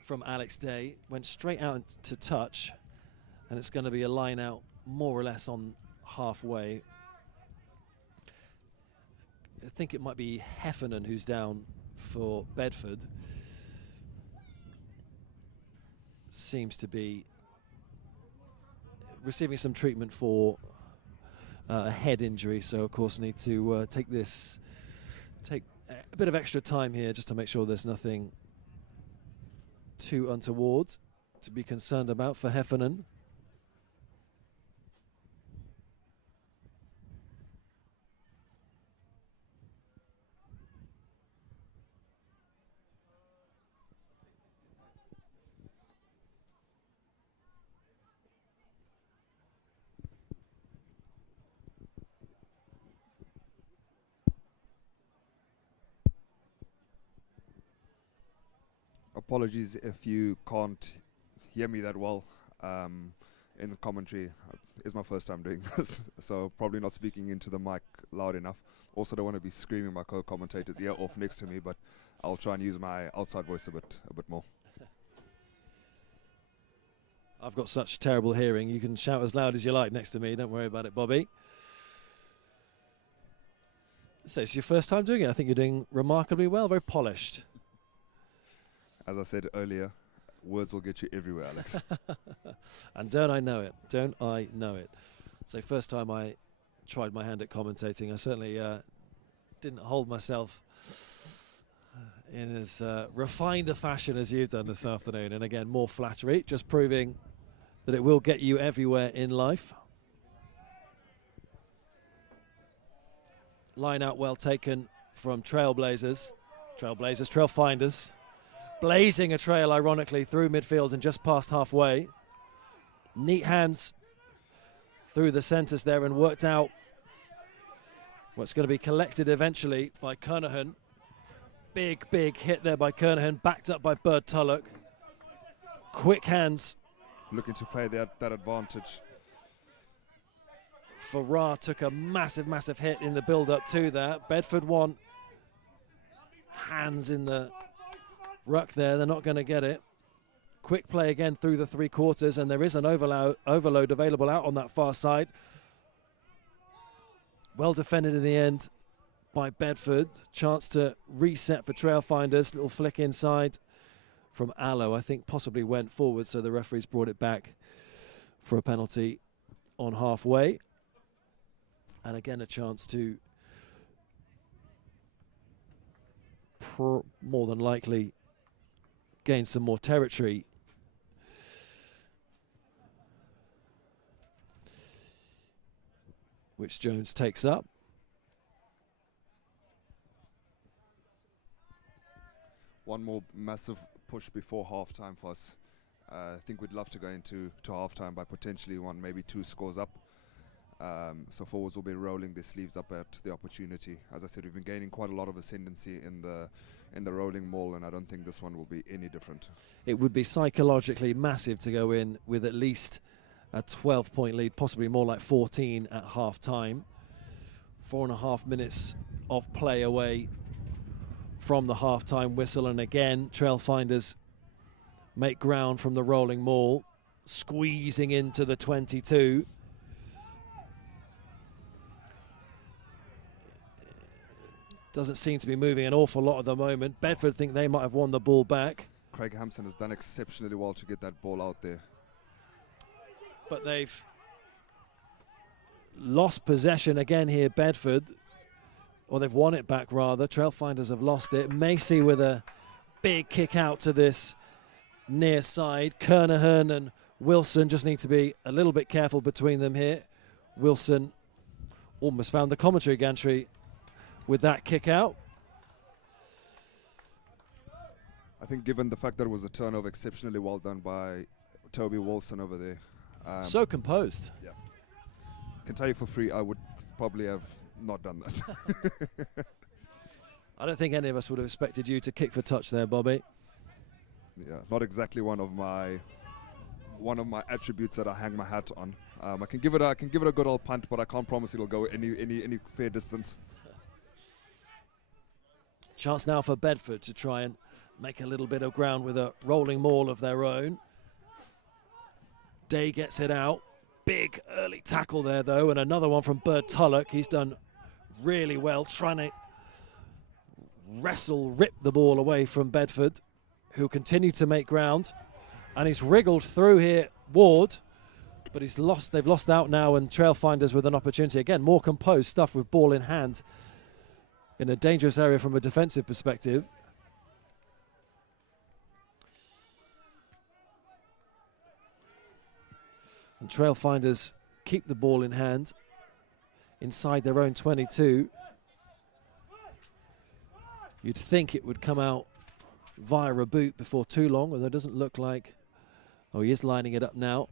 from Alex Day. Went straight out to touch, and it's going to be a line out more or less on halfway. I think it might be Heffernan who's down for Bedford. Seems to be receiving some treatment for a head injury, so of course need to take a bit of extra time here just to make sure there's nothing too untoward to be concerned about for Heffernan. Apologies if you can't hear me that well in the commentary. It's my first time doing this, so probably not speaking into the mic loud enough. Also don't want to be screaming my co-commentator's ear off next to me, but I'll try and use my outside voice a bit more. I've got such terrible hearing. You can shout as loud as you like next to me. Don't worry about it, Bobby. So it's your first time doing it. I think you're doing remarkably well, very polished. As I said earlier, words will get you everywhere, Alex. And don't I know it? Don't I know it? So first time I tried my hand at commentating, I certainly didn't hold myself in as refined a fashion as you've done this afternoon. And again, more flattery, just proving that it will get you everywhere in life. Line out well taken from Trailfinders. Blazing a trail, ironically, through midfield and just past halfway. Neat hands through the centres there and worked out what's going to be collected eventually by Kernahan. Big hit there by Kernahan, backed up by Bird Tulloch. Quick hands. Looking to play that advantage. Farrar took a massive hit in the build-up to that. Bedford want hands in the ruck there. They're not going to get it. Quick play again through the three quarters, and there is an overload available out on that far side. Well defended in the end by Bedford. Chance to reset for Trailfinders. Little flick inside from Allo. I think possibly went forward, so the referees brought it back for a penalty on halfway. And again, a chance to more than likely gain some more territory. Which Jones takes up. One more massive push before halftime for us. I think we'd love to go into halftime by potentially one, maybe two scores up. So forwards will be rolling their sleeves up at the opportunity. As I said, we've been gaining quite a lot of ascendancy in the rolling maul, and I don't think this one will be any different. It would be psychologically massive to go in with at least a 12-point lead, possibly more like 14 at half-time. 4.5 minutes of play away from the half-time whistle, and again, Trailfinders make ground from the rolling maul, squeezing into the 22. Doesn't seem to be moving an awful lot at the moment. Bedford think they might have won the ball back. Craig Hampson has done exceptionally well to get that ball out there. But they've lost possession again here, Bedford. Or they've won it back, rather. Trailfinders have lost it. Maisey with a big kick out to this near side. Kernahan and Wilson just need to be a little bit careful between them here. Wilson almost found the commentary gantry with that kick out. I think given the fact that it was a turnover, exceptionally well done by Toby Wilson over there. So composed. Yeah. Can tell you for free, I would probably have not done that. I don't think any of us would have expected you to kick for touch there, Bobby. Yeah, not exactly one of my attributes that I hang my hat on. I can give it a good old punt, but I can't promise it'll go any fair distance. Chance now for Bedford to try and make a little bit of ground with a rolling maul of their own. Day gets it out. Big early tackle there, though, and another one from Bird Tulloch. He's done really well trying to rip the ball away from Bedford, who continue to make ground. And he's wriggled through here, Ward, but they've lost out now, and Trailfinders with an opportunity. Again, more composed stuff with ball in hand in a dangerous area from a defensive perspective. And Trailfinders keep the ball in hand inside their own 22. You'd think it would come out via a boot before too long, although it doesn't look like. Oh, he is lining it up now.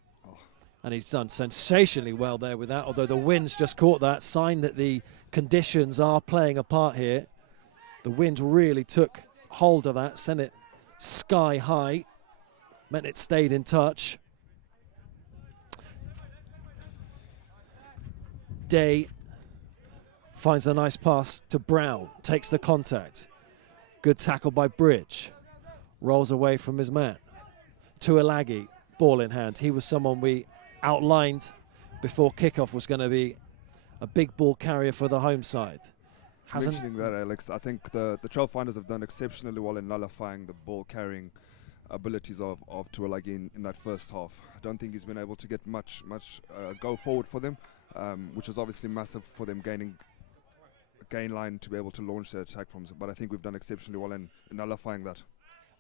And he's done sensationally well there with that, although the wind's just caught that. Sign that the conditions are playing a part here. The wind really took hold of that, sent it sky high, meant it stayed in touch. Day finds a nice pass to Brown, takes the contact. Good tackle by Bridge. Rolls away from his man. Tuilagi, ball in hand. He was someone we outlined before kickoff was going to be a big ball carrier for the home side. Mentioning that, Alex, I think the Trailfinders have done exceptionally well in nullifying the ball carrying abilities of Tuolagi in that first half. I don't think he's been able to get much go forward for them, which is obviously massive for them gaining a gain line to be able to launch their attack from. But I think we've done exceptionally well in nullifying that.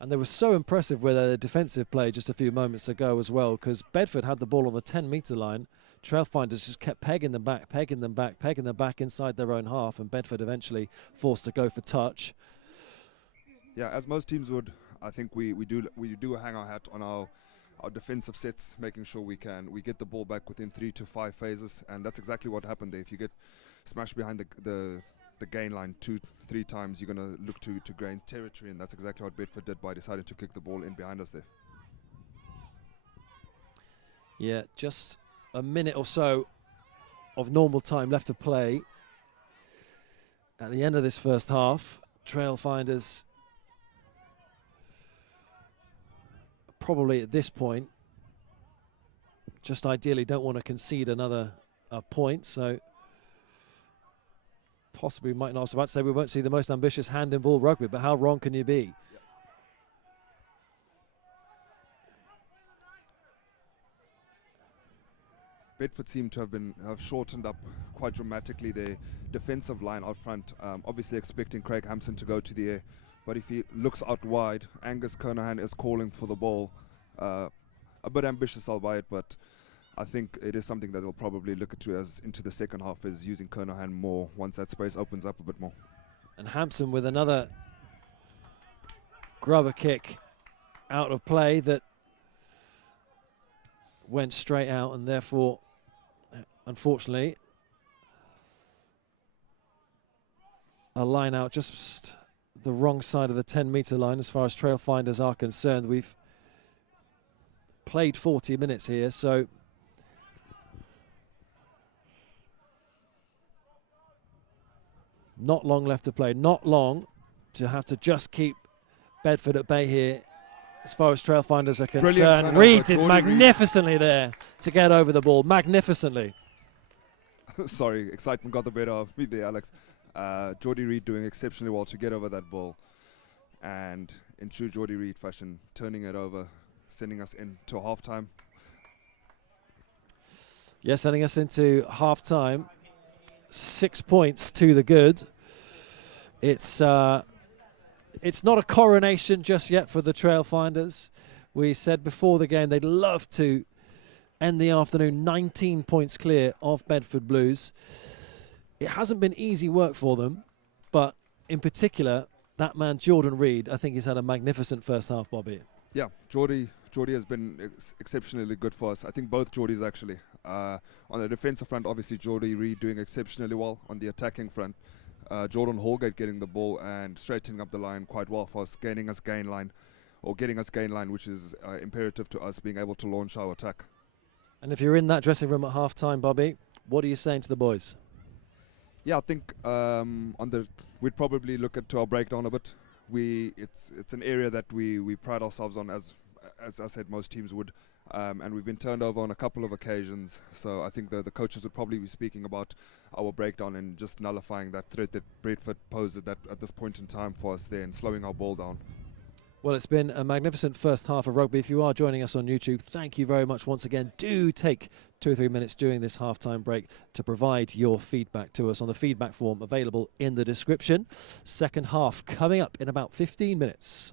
And they were so impressive with their defensive play just a few moments ago as well, because Bedford had the ball on the 10-metre line. Trailfinders just kept pegging them back inside their own half, and Bedford eventually forced to go for touch. Yeah, as most teams would, I think we do hang our hat on our defensive sets, making sure we get the ball back within 3 to 5 phases, and that's exactly what happened there. If you get smashed behind the gain line 2-3 times, you're going to look to gain territory, and that's exactly what Bedford did by deciding to kick the ball in behind us there. Yeah, just a minute or so of normal time left to play at the end of this first half. Trailfinders probably at this point just ideally don't want to concede another point, so possibly might not. I was about to say we won't see the most ambitious hand in ball rugby, but how wrong can you be? Bedford seem to have shortened up quite dramatically their defensive line out front, obviously expecting Craig Hampson to go to the air, but if he looks out wide, Angus Kernahan is calling for the ball. A bit ambitious, albeit, but I think it is something that they'll probably look at as into the second half, is using Kernahan more once that space opens up a bit more. And Hampson with another grubber kick out of play that went straight out, and therefore, unfortunately, a line out just the wrong side of the 10-metre line as far as Trailfinders are concerned. We've played 40 minutes here, so not long left to play. Not long to have to just keep Bedford at bay here as far as Trailfinders are concerned. Reed did magnificently there to get over the ball. Magnificently. Sorry, excitement got the better of me there, Alex. Geordie Reed doing exceptionally well to get over that ball, and in true Geordie Reed fashion, turning it over, sending us into half-time. Yeah, sending us into half-time. 6 points to the good. It's not a coronation just yet for the Trailfinders. We said before the game they'd love to end the afternoon 19 points clear of Bedford Blues. It hasn't been easy work for them, but in particular, that man Jordan Reed, I think he's had a magnificent first half, Bobby. Yeah, Geordie has been exceptionally good for us. I think both Geordies actually. On the defensive front, obviously Geordie Reed doing exceptionally well. On the attacking front, Jordan Holgate getting the ball and straightening up the line quite well for us, getting us gain line, which is imperative to us being able to launch our attack. And if you're in that dressing room at half-time, Bobby, what are you saying to the boys? Yeah, I think we'd probably look to our breakdown a bit. It's an area that we pride ourselves on, as I said most teams would, and we've been turned over on a couple of occasions. So I think the coaches would probably be speaking about our breakdown and just nullifying that threat that Bedford posed at this point in time for us there and slowing our ball down. Well, it's been a magnificent first half of rugby. If you are joining us on YouTube, thank you very much once again. Do take 2 or 3 minutes during this halftime break to provide your feedback to us on the feedback form available in the description. Second half coming up in about 15 minutes.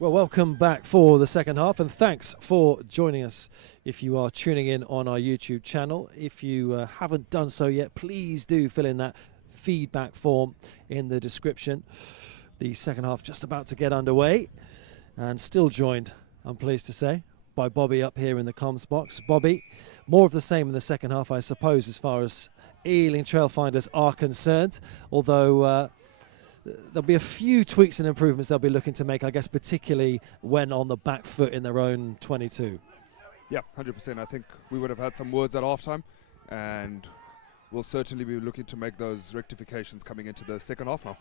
Well, welcome back for the second half, and thanks for joining us if you are tuning in on our YouTube channel. If you haven't done so yet, please do fill in that feedback form in the description. The second half just about to get underway, and still joined, I'm pleased to say, by Bobby up here in the comms box. Bobby, more of the same in the second half, I suppose, as far as Ealing Trailfinders are concerned, although there'll be a few tweaks and improvements they'll be looking to make, I guess, particularly when on the back foot in their own 22. Yeah, 100%. I think we would have had some words at halftime, and we'll certainly be looking to make those rectifications coming into the second half now.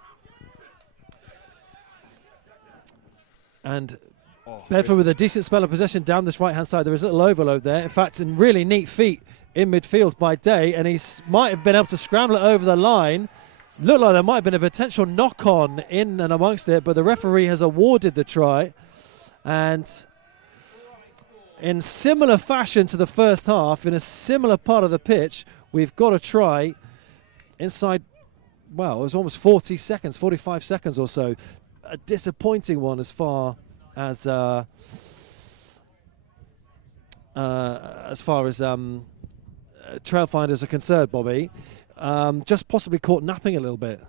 And Bedford with a decent spell of possession down this right-hand side. There is a little overload there. In fact, in really neat feet in midfield by Day, and he might have been able to scramble it over the line. Looked like there might have been a potential knock-on in and amongst it, but the referee has awarded the try. And in similar fashion to the first half, in a similar part of the pitch, we've got a try inside, well, it was almost 45 seconds or so. A disappointing one as far as Trailfinders are concerned, Bobby. Just possibly caught napping a little bit.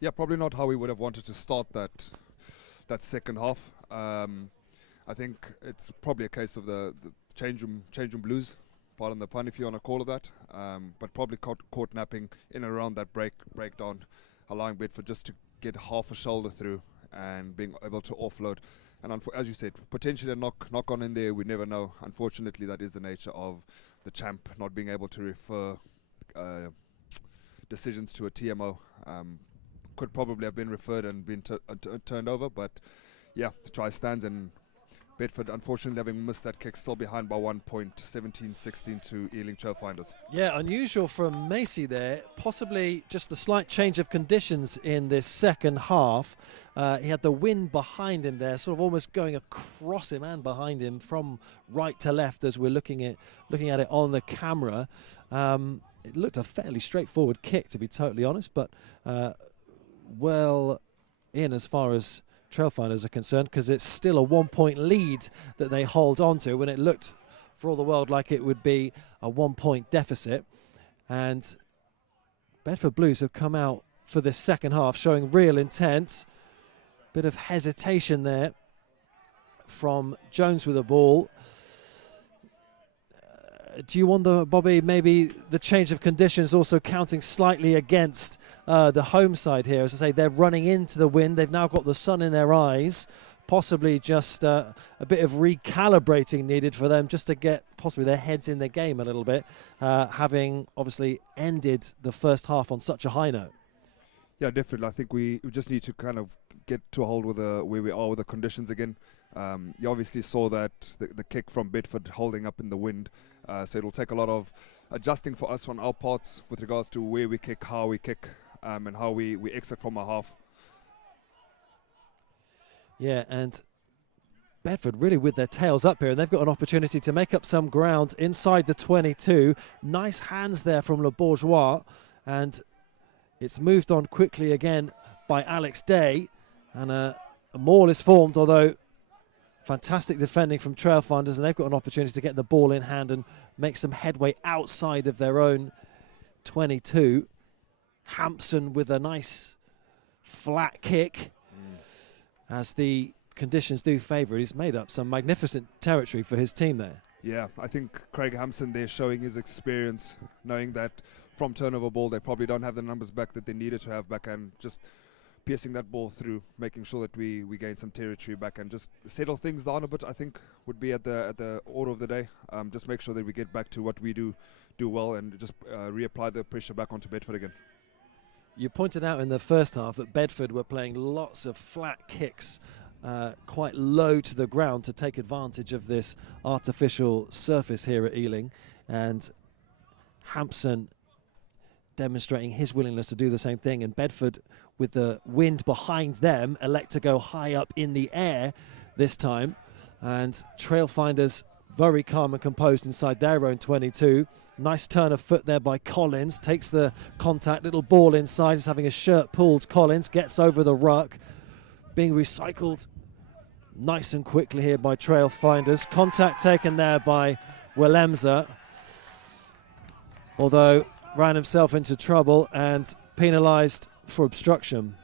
Yeah, probably not how we would have wanted to start that second half. I think it's probably a case of the change room blues, pardon the pun if you want to call it that, but probably caught napping in and around that breakdown, allowing Bedford just to get half a shoulder through and being able to offload. And as you said, potentially a knock on in there, we never know. Unfortunately, that is the nature of the champ not being able to refer decisions to a TMO. Could probably have been referred and been turned over, but yeah, the try stands, and Bedford, unfortunately, having missed that kick, still behind by 1 point, 17-16 to Ealing Trailfinders. Yeah, unusual from Maisey there. Possibly just the slight change of conditions in this second half. He had the wind behind him there, sort of almost going across him and behind him from right to left as we're looking at it on the camera. It looked a fairly straightforward kick, to be totally honest, but well in as far as Trailfinders are concerned, because it's still a 1 point lead that they hold on to when it looked for all the world like it would be a 1 point deficit. And Bedford Blues have come out for this second half showing real intent. Bit of hesitation there from Jones with the ball. Do you wonder, Bobby, maybe the change of conditions also counting slightly against the home side here? As I say, they're running into the wind. They've now got the sun in their eyes. Possibly just a bit of recalibrating needed for them just to get possibly their heads in the game a little bit, having obviously ended the first half on such a high note. Yeah, definitely. I think we just need to kind of get to a hold with where we are with the conditions again. You obviously saw that the kick from Bedford holding up in the wind. So it'll take a lot of adjusting for us on our parts with regards to where we kick, how we kick, and how we exit from our half. Yeah, and Bedford really with their tails up here, and they've got an opportunity to make up some ground inside the 22. Nice hands there from Le Bourgeois, and it's moved on quickly again by Alex Day, and a maul is formed, although fantastic defending from Trailfinders, and they've got an opportunity to get the ball in hand and make some headway outside of their own 22. Hampson with a nice flat kick. As the conditions do favour, he's made up some magnificent territory for his team there. Yeah, I think Craig Hampson there showing his experience, knowing that from turnover ball they probably don't have the numbers back that they needed to have back, and just piercing that ball through, making sure that we gain some territory back and just settle things down a bit, I think would be at the order of the day. Just make sure that we get back to what we do well, and just reapply the pressure back onto Bedford again. You pointed out in the first half that Bedford were playing lots of flat kicks, quite low to the ground to take advantage of this artificial surface here at Ealing, and Hampson demonstrating his willingness to do the same thing, and Bedford, with the wind behind them, elect to go high up in the air this time, and Trailfinders very calm and composed inside their own 22. Nice turn of foot there by Collins, takes the contact, little ball inside, is having his shirt pulled. Collins gets over the ruck, being recycled Nice and quickly here by Trailfinders. Contact taken there by Willemser, although ran himself into trouble and penalised for obstruction.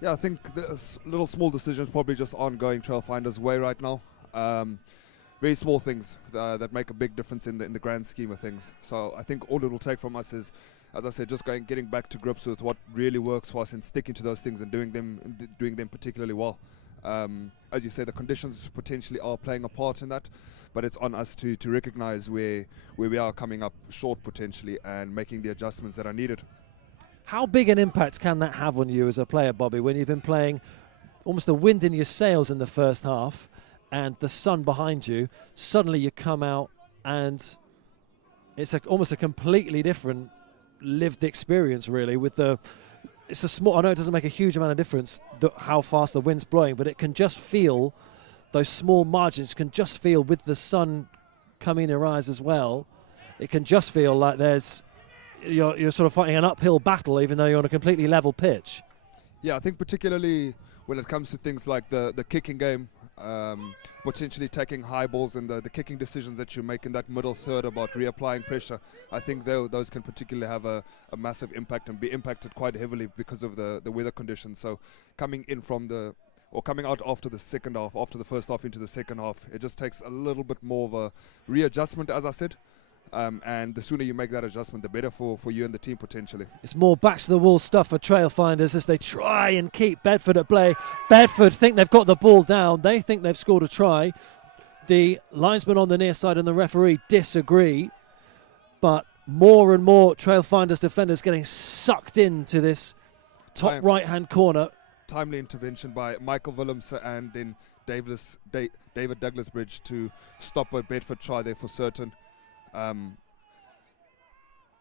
Yeah, I think the little small decisions probably just ongoing Trailfinders' way right now. Very small things that make a big difference in the grand scheme of things. So I think all it will take from us is, as I said, just getting back to grips with what really works for us and sticking to those things and doing them particularly well. As you say, the conditions potentially are playing a part in that, but it's on us to recognise where we are coming up short potentially and making the adjustments that are needed. How big an impact can that have on you as a player, Bobby, when you've been playing almost the wind in your sails in the first half and the sun behind you? Suddenly you come out and it's almost a completely different lived experience, really. It's a small, I know it doesn't make a huge amount of difference how fast the wind's blowing, but it can just feel, those small margins can just feel, with the sun coming in your eyes as well, it can just feel like you're sort of fighting an uphill battle even though you're on a completely level pitch. Yeah, I think particularly when it comes to things like the kicking game, potentially taking high balls and the kicking decisions that you make in that middle third about reapplying pressure, I think those can particularly have a massive impact and be impacted quite heavily because of the weather conditions. So coming out after the second half, after the first half into the second half, it just takes a little bit more of a readjustment, as I said. And the sooner you make that adjustment, the better for you and the team potentially. It's more back to the wall stuff for Trailfinders as they try and keep Bedford at play. Bedford think they've got the ball down. They think they've scored a try. The linesman on the near side and the referee disagree. But more and more Trailfinders defenders getting sucked into this top right-hand corner. Timely intervention by Michael Willemser and then David Douglas Bridge to stop a Bedford try there for certain.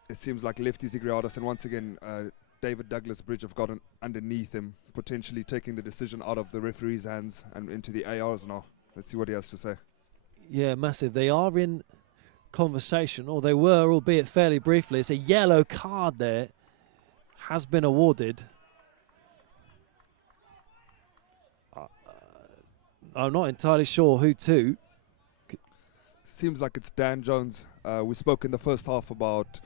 It seems like lefties Igriados, and once again David Douglas Bridge have gotten underneath him, potentially taking the decision out of the referee's hands and into the ARs now. Let's see what he has to say. Yeah, massive. They are in conversation, or they were, albeit fairly briefly. It's a yellow card there, has been awarded. I'm not entirely sure who to. Seems like it's Dan Jones. We spoke in the first half about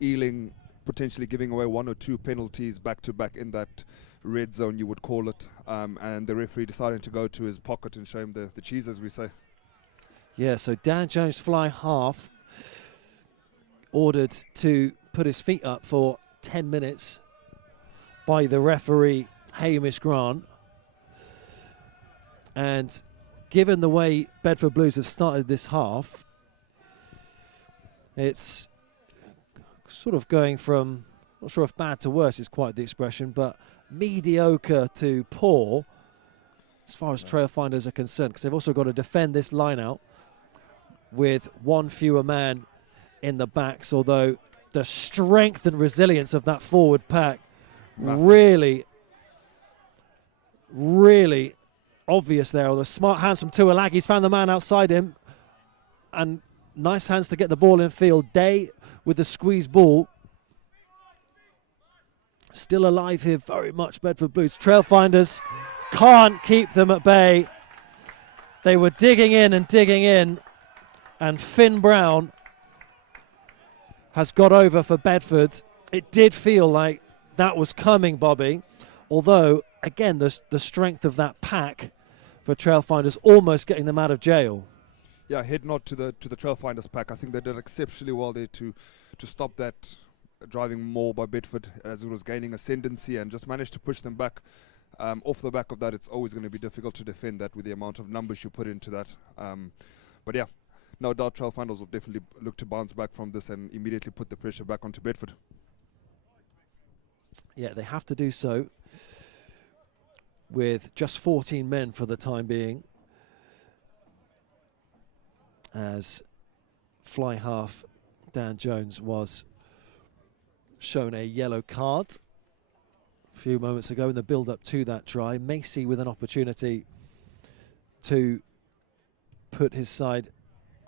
Ealing potentially giving away 1 or 2 penalties back-to-back in that red zone, you would call it, and the referee decided to go to his pocket and show him the cheese, as we say. Yeah, so Dan Jones, fly half, ordered to put his feet up for 10 minutes by the referee, Hamish Grant. And given the way Bedford Blues have started this half, it's sort of going from, not sure if bad to worse is quite the expression, but mediocre to poor as far as Trailfinders are concerned, because they've also got to defend this line out with one fewer man in the backs, although the strength and resilience of that forward pack really obvious there. All the smart hands from Tuolagi's found the man outside him, and nice hands to get the ball in field. Day with the squeeze ball. Still alive here, very much Bedford Blues. Trailfinders can't keep them at bay. They were digging in, and Finn Brown has got over for Bedford. It did feel like that was coming, Bobby, although again the strength of that pack for Trailfinders almost getting them out of jail. Yeah, head nod to the Trailfinders pack. I think they did exceptionally well there to stop that driving maul by Bedford as it was gaining ascendancy, and just managed to push them back. Off the back of that, it's always going to be difficult to defend that with the amount of numbers you put into that. But yeah, no doubt Trailfinders will definitely look to bounce back from this and immediately put the pressure back onto Bedford. Yeah, they have to do so with just 14 men for the time being, as fly half Dan Jones was shown a yellow card a few moments ago in the build-up to that try. Maisey with an opportunity to put his side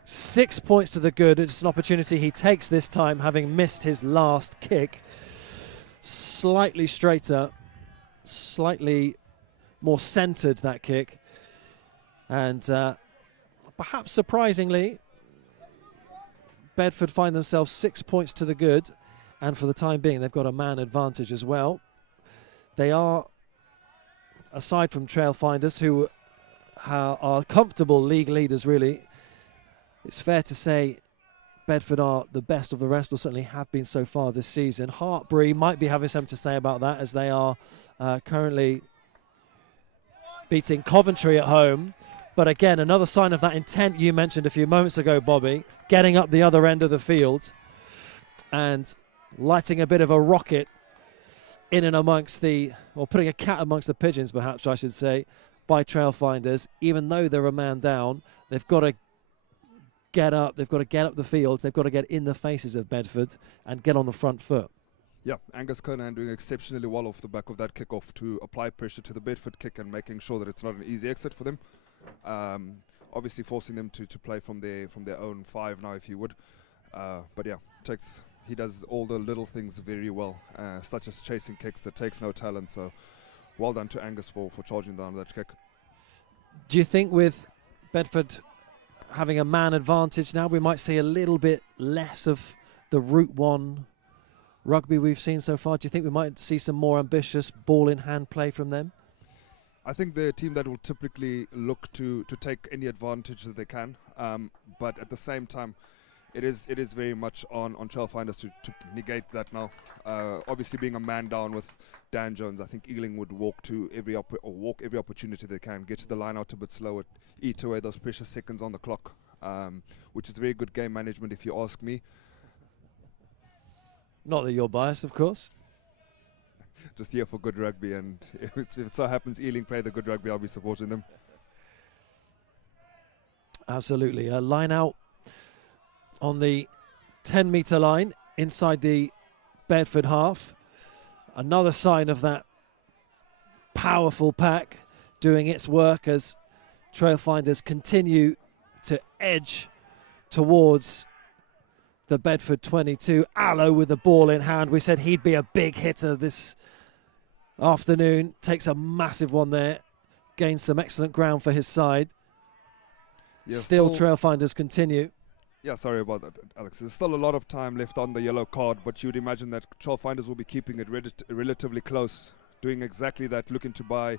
6 points to the good. It's an opportunity he takes this time, having missed his last kick. Slightly straighter, slightly more centred, that kick. And perhaps surprisingly, Bedford find themselves 6 points to the good, and for the time being they've got a man advantage as well. They are, aside from Trailfinders, who are comfortable league leaders really, it's fair to say Bedford are the best of the rest, or certainly have been so far this season. Hartbury might be having something to say about that, as they are currently beating Coventry at home. But again, another sign of that intent you mentioned a few moments ago, Bobby, getting up the other end of the field and lighting a bit of a rocket in and amongst or putting a cat amongst the pigeons, perhaps I should say, by Trailfinders. Even though they're a man down, they've got to get up, they've got to get up the field, they've got to get in the faces of Bedford and get on the front foot. Yeah, Angus Conan doing exceptionally well off the back of that kickoff to apply pressure to the Bedford kick and making sure that it's not an easy exit for them. Obviously forcing them to play from their own 5 now, if you would. But yeah, he does all the little things very well, such as chasing kicks. That takes no talent, so well done to Angus for charging down that kick. Do you think with Bedford having a man advantage now, we might see a little bit less of the Route 1 rugby we've seen so far? Do you think we might see some more ambitious ball-in-hand play from them? I think they're a team that will typically look to take any advantage that they can, but at the same time, it is very much on Trailfinders to negate that now. Obviously, being a man down with Dan Jones, I think Ealing would walk every opportunity they can, get to the line out a bit slower, eat away those precious seconds on the clock, which is very good game management, if you ask me. Not that you're biased, of course. Just here for good rugby, and if it so happens Ealing play the good rugby, I'll be supporting them. Absolutely. A line out on the 10-metre line inside the Bedford half. Another sign of that powerful pack doing its work as Trailfinders continue to edge towards the Bedford 22. Allo with the ball in hand. We said he'd be a big hitter this afternoon. Takes a massive one there. Gains some excellent ground for his side. Yeah, still Trailfinders continue. Yeah, sorry about that, Alex. There's still a lot of time left on the yellow card, but you would imagine that Trailfinders will be keeping it relatively close, doing exactly that, looking to buy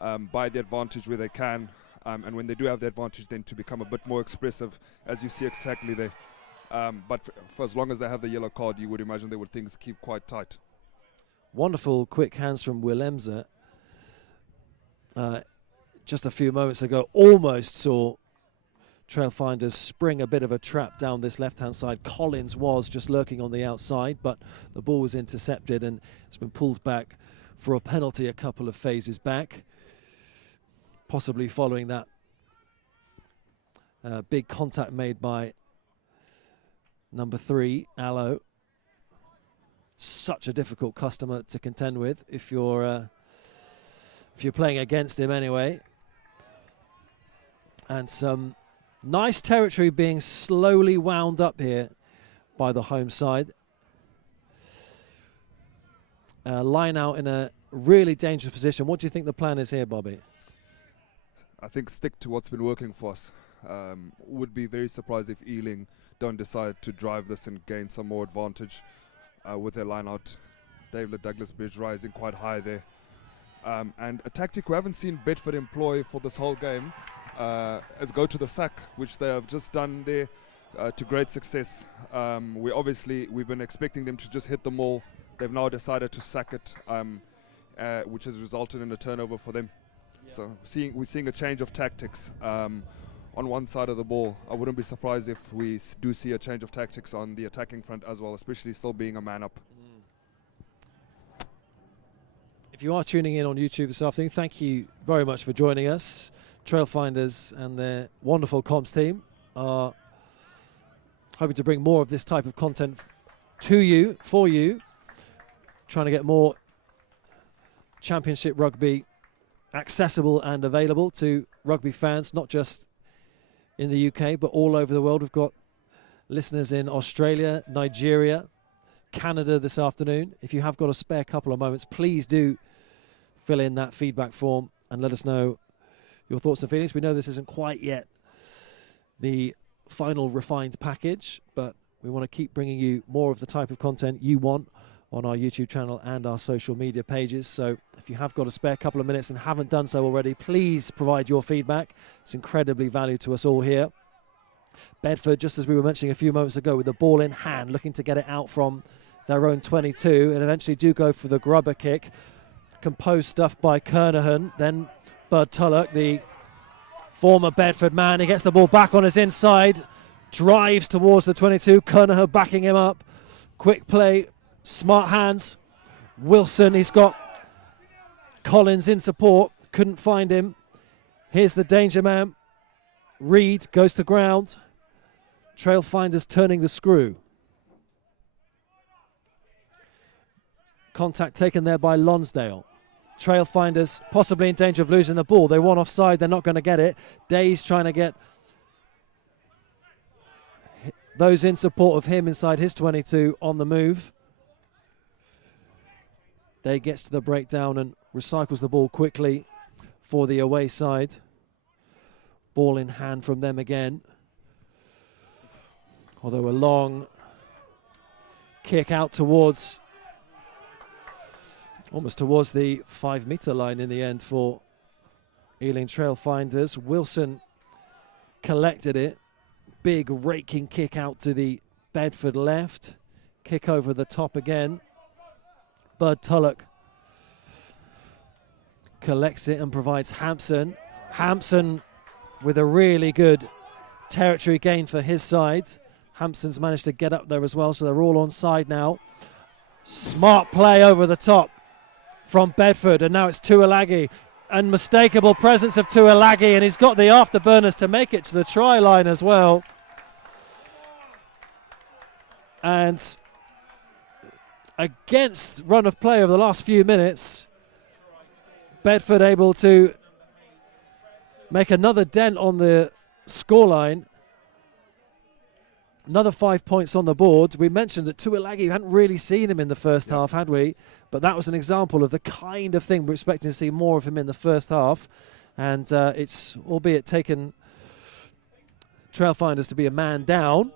the advantage where they can, and when they do have the advantage, then to become a bit more expressive, as you see exactly there. But for as long as they have the yellow card, you would imagine things keep quite tight. Wonderful quick hands from Willemse. Just a few moments ago, almost saw Trailfinders spring a bit of a trap down this left-hand side. Collins was just lurking on the outside, but the ball was intercepted and it's been pulled back for a penalty a couple of phases back, possibly following that big contact made by number 3, Allo. Such a difficult customer to contend with if you're playing against him anyway. And some nice territory being slowly wound up here by the home side. Line out in a really dangerous position. What do you think the plan is here, Bobby? I think stick to what's been working for us. Would be very surprised if Ealing don't decide to drive this and gain some more advantage with their line out. David Douglas Bridge rising quite high there. And a tactic we haven't seen Bedford employ for this whole game is go to the sack, which they have just done there to great success. We've been expecting them to just hit the maul. They've now decided to sack it, which has resulted in a turnover for them. Yeah. So we're seeing a change of tactics on one side of the ball. I wouldn't be surprised if we do see a change of tactics on the attacking front as well, especially still being a man up. If you are tuning in on YouTube this afternoon, thank you very much for joining us. Trailfinders and their wonderful comms team are hoping to bring more of this type of content to you, for you, trying to get more championship rugby accessible and available to rugby fans, not just in the UK, but all over the world. We've got listeners in Australia, Nigeria, Canada this afternoon. If you have got a spare couple of moments, please do fill in that feedback form and let us know your thoughts and feelings. We know this isn't quite yet the final refined package, but we want to keep bringing you more of the type of content you want on our YouTube channel and our social media pages. So if you have got a spare couple of minutes and haven't done so already, please provide your feedback. It's incredibly valued to us all here. Bedford, just as we were mentioning a few moments ago, with the ball in hand, looking to get it out from their own 22, and eventually do go for the grubber kick. Composed stuff by Kernahan. Then Bud Tulloch, the former Bedford man, he gets the ball back on his inside, drives towards the 22. Kernahan backing him up. Quick play, smart hands. Wilson, he's got Collins in support, couldn't find him. Here's the danger man. Reed goes to ground. Trailfinders turning the screw. Contact taken there by Lonsdale. Trailfinders possibly in danger of losing the ball. They want offside, they're not going to get it. Day's trying to get those in support of him inside his 22 on the move. Day gets to the breakdown and recycles the ball quickly for the away side. Ball in hand from them again. Although a long kick out towards, almost towards the 5-meter line in the end for Ealing Trailfinders. Wilson collected it. Big raking kick out to the Bedford left. Kick over the top again. Bud Tulloch collects it and provides Hampson. Hampson with a really good territory gain for his side. Hampson's managed to get up there as well, so they're all on side now. Smart play over the top from Bedford, and now it's Tuilagi. Unmistakable presence of Tuilagi, and he's got the afterburners to make it to the try line as well. And against run of play over the last few minutes, Bedford able to make another dent on the scoreline. Another 5 points on the board. We mentioned that Tuilagi, we hadn't really seen him in the first half, had we? But that was an example of the kind of thing we're expecting to see more of him in the first half. And it's, albeit taken Trailfinders to be a man down,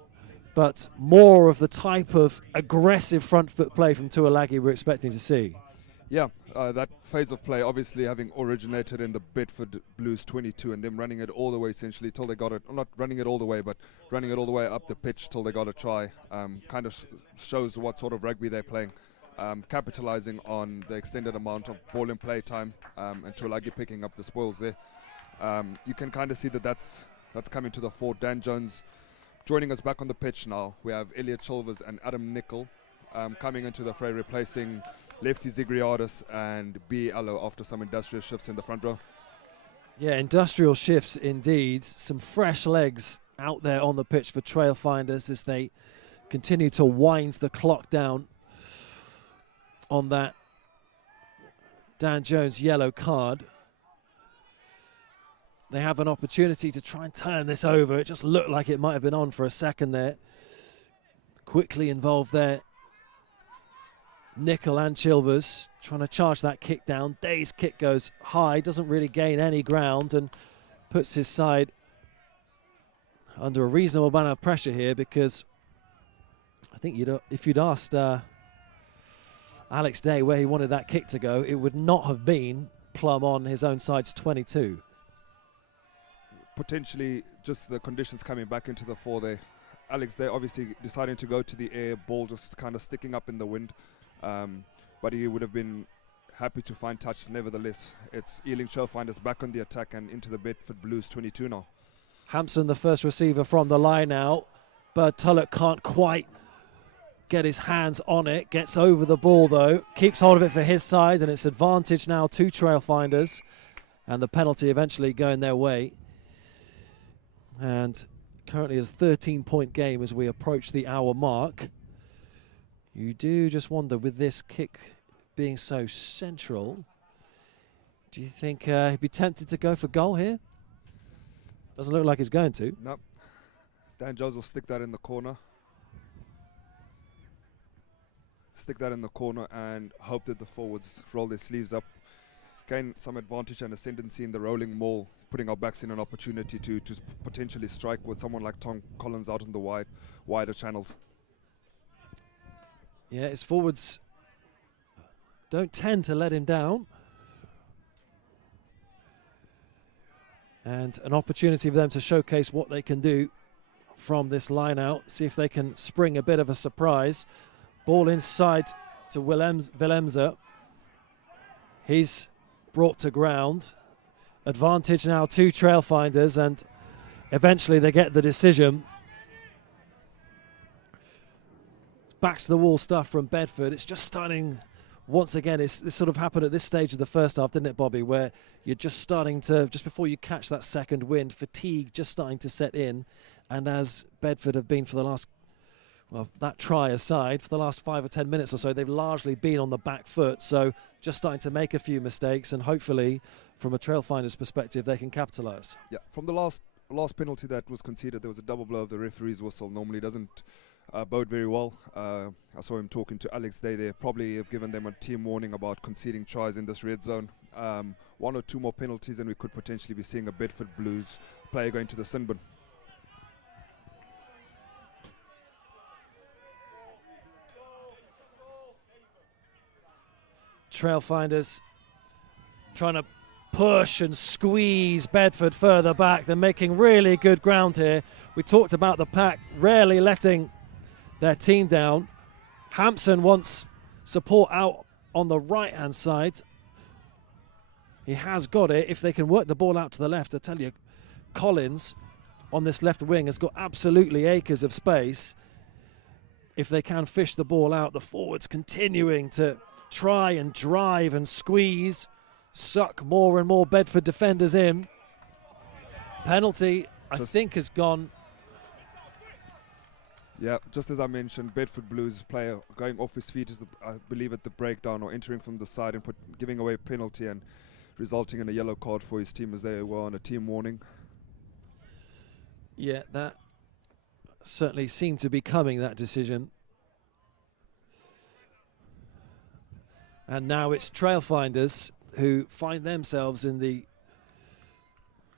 but more of the type of aggressive front foot play from Tuilagi we're expecting to see. Yeah, that phase of play obviously having originated in the Bedford Blues 22 and them running it all the way essentially till they got it, not running it all the way, but running it all the way up the pitch till they got a try. Kind of shows what sort of rugby they're playing. Capitalizing on the extended amount of ball and play time and Tuilagi picking up the spoils there. You can kind of see that that's coming to the fore. Dan Jones joining us back on the pitch now. We have Elliot Chilvers and Adam Nicol coming into the fray, replacing Lefty Zigriadis and B. Allo after some industrial shifts in the front row. Yeah, industrial shifts indeed. Some fresh legs out there on the pitch for Trailfinders as they continue to wind the clock down on that Dan Jones yellow card. They have an opportunity to try and turn this over. It just looked like it might have been on for a second there. Quickly involved there. Nicol and Chilvers trying to charge that kick down. Day's kick goes high, doesn't really gain any ground and puts his side under a reasonable amount of pressure here, because I think if you'd asked Alex Day where he wanted that kick to go, it would not have been plumb on his own side's 22. Potentially just the conditions coming back into the fore there. Alex Day obviously deciding to go to the air, ball just kind of sticking up in the wind. But he would have been happy to find touch nevertheless. It's Ealing Trailfinders back on the attack and into the Bedford Blues 22 now. Hampson, the first receiver from the line now, but Tulloch can't quite get his hands on it. Gets over the ball though, keeps hold of it for his side, and it's advantage now to Trailfinders, and the penalty eventually going their way. And currently is a 13-point game as we approach the hour mark. You do just wonder, with this kick being so central, do you think he'd be tempted to go for goal here? Doesn't look like he's going to. Nope. Dan Jones will stick that in the corner. Stick that in the corner and hope that the forwards roll their sleeves up. gain some advantage and ascendancy in the rolling maul, putting our backs in an opportunity to potentially strike with someone like Tom Collins out in the wider channels. Yeah, his forwards don't tend to let him down. And an opportunity for them to showcase what they can do from this line out. See if they can spring a bit of a surprise. Ball inside to Willemse. He's brought to ground. Advantage now to Trailfinders, and eventually they get the decision. Back to the wall stuff from Bedford. It's just starting once again. This sort of happened at this stage of the first half, didn't it, Bobby, where you're just starting to, just before you catch that second wind, fatigue just starting to set in. And as Bedford have been for the last, well, that try aside, for the last 5 or 10 minutes or so, they've largely been on the back foot. So just starting to make a few mistakes, and hopefully, from a Trailfinders perspective, they can capitalise. Yeah, from the last penalty that was conceded, there was a double blow of the referee's whistle. Normally doesn't bode very well. I saw him talking to Alex Day there. Probably have given them a team warning about conceding tries in this red zone. 1 or 2 more penalties and we could potentially be seeing a Bedford Blues player going to the sin bin. Trailfinders trying to push and squeeze Bedford further back. They're making really good ground here. We talked about the pack rarely letting their team down. Hampson wants support out on the right-hand side. He has got it. If they can work the ball out to the left, I tell you, Collins on this left wing has got absolutely acres of space. If they can fish the ball out, the forwards continuing to try and drive and squeeze, suck more and more Bedford defenders in. Penalty, I think, has gone. Yeah, just as I mentioned, Bedford Blues player going off his feet, I believe, at the breakdown, or entering from the side and giving away a penalty and resulting in a yellow card for his team as they were on a team warning. Yeah, that certainly seemed to be coming, that decision. And now it's Trailfinders who find themselves in the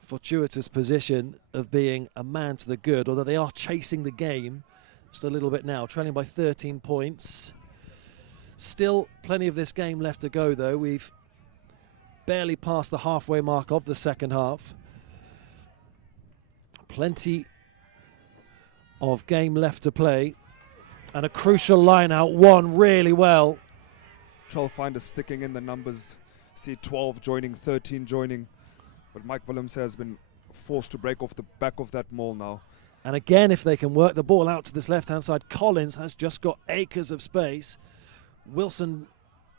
fortuitous position of being a man to the good, although they are chasing the game just a little bit now, trailing by 13 points. Still plenty of this game left to go, though. We've barely passed the halfway mark of the second half. Plenty of game left to play, and a crucial line out, won really well. Trailfinders sticking in the numbers. See 12 joining, 13 joining, but Mike Willemse has been forced to break off the back of that maul now. And again, if they can work the ball out to this left-hand side, Collins has just got acres of space. Wilson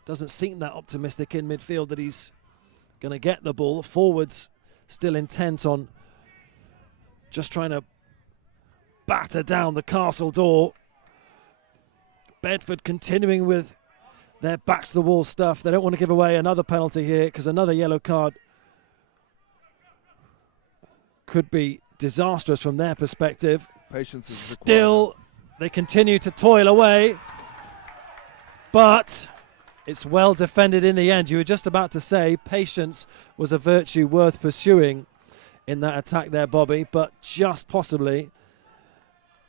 doesn't seem that optimistic in midfield that he's going to get the ball. Forwards still intent on just trying to batter down the castle door. Bedford continuing with their back-to-the-wall stuff. They don't want to give away another penalty here, because another yellow card could be disastrous from their perspective. Patience is still required. They continue to toil away, but it's well defended in the end. You were just about to say patience was a virtue worth pursuing in that attack there, Bobby, but just possibly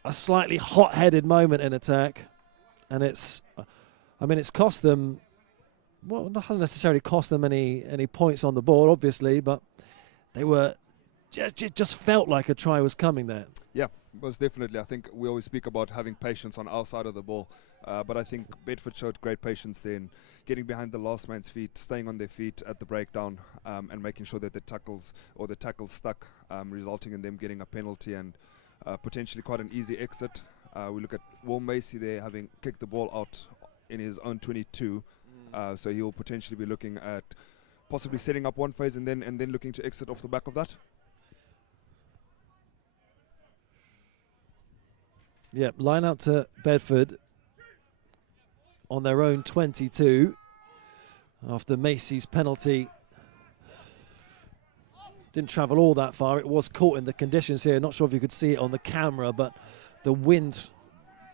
a slightly hot-headed moment in attack. And it's, I mean, it's cost them, well, it hasn't necessarily cost them any points on the board, obviously, but they were, just felt like a try was coming there. Yeah, most definitely. I think we always speak about having patience on our side of the ball, but I think Bedford showed great patience there in getting behind the last man's feet, staying on their feet at the breakdown, and making sure that the tackles stuck, resulting in them getting a penalty and potentially quite an easy exit. We look at Will Maisey there, having kicked the ball out in his own 22, so he will potentially be looking at possibly setting up one phase and then looking to exit off the back of that. Yeah, line out to Bedford on their own 22 after Maisey's penalty didn't travel all that far. It was caught in the conditions here. Not sure if you could see it on the camera, but the wind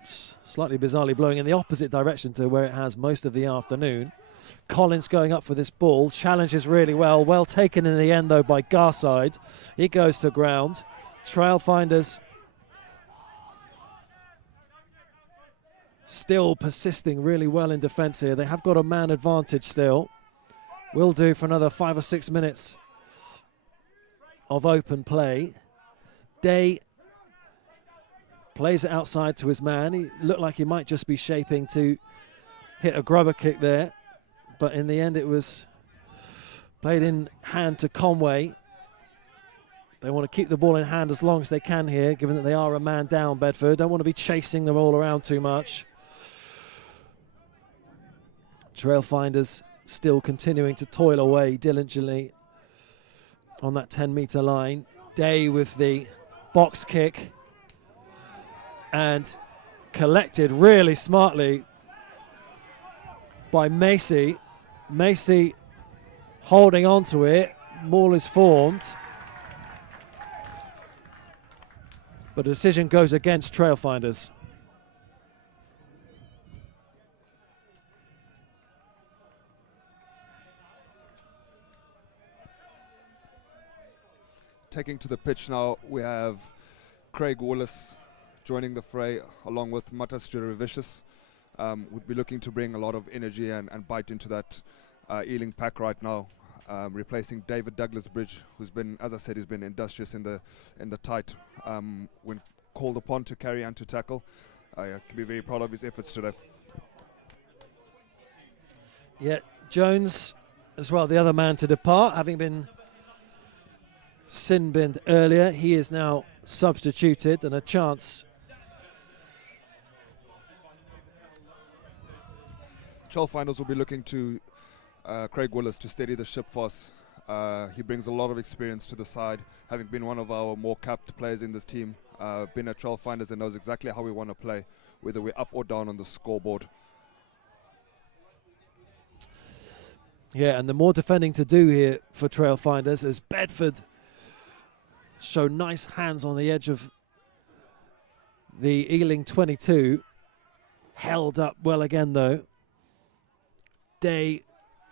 slightly bizarrely blowing in the opposite direction to where it has most of the afternoon. Collins going up for this ball, challenges really well taken in the end though by Garside. He goes to ground. Trailfinders still persisting really well in defence here. They have got a man advantage still. Will do for another 5 or 6 minutes of open play. Day plays it outside to his man. He looked like he might just be shaping to hit a grubber kick there, but in the end it was played in hand to Conway. They want to keep the ball in hand as long as they can here, given that they are a man down, Bedford. Don't want to be chasing the ball around too much. Trailfinders still continuing to toil away diligently on that 10-metre line. Day with the box kick and collected really smartly by Maisey. Maisey holding on to it. Maul is formed, but the decision goes against Trailfinders. Taking to the pitch now, we have Craig Wallace joining the fray along with Matas Jurevicius. Would be looking to bring a lot of energy and bite into that Ealing pack right now, replacing David Douglas Bridge, who's been, as I said, he's been industrious in the tight when called upon to carry and to tackle. I can be very proud of his efforts today. Yeah, Jones as well, the other man to depart, having been sin-binned earlier. He is now substituted, and a chance. Trailfinders will be looking to Craig Willis to steady the ship for us. He brings a lot of experience to the side, having been one of our more capped players in this team. Been at Trailfinders and knows exactly how we want to play, whether we're up or down on the scoreboard. Yeah, and the more defending to do here for Trailfinders as Bedford show nice hands on the edge of the Ealing 22. Held up well again though. Day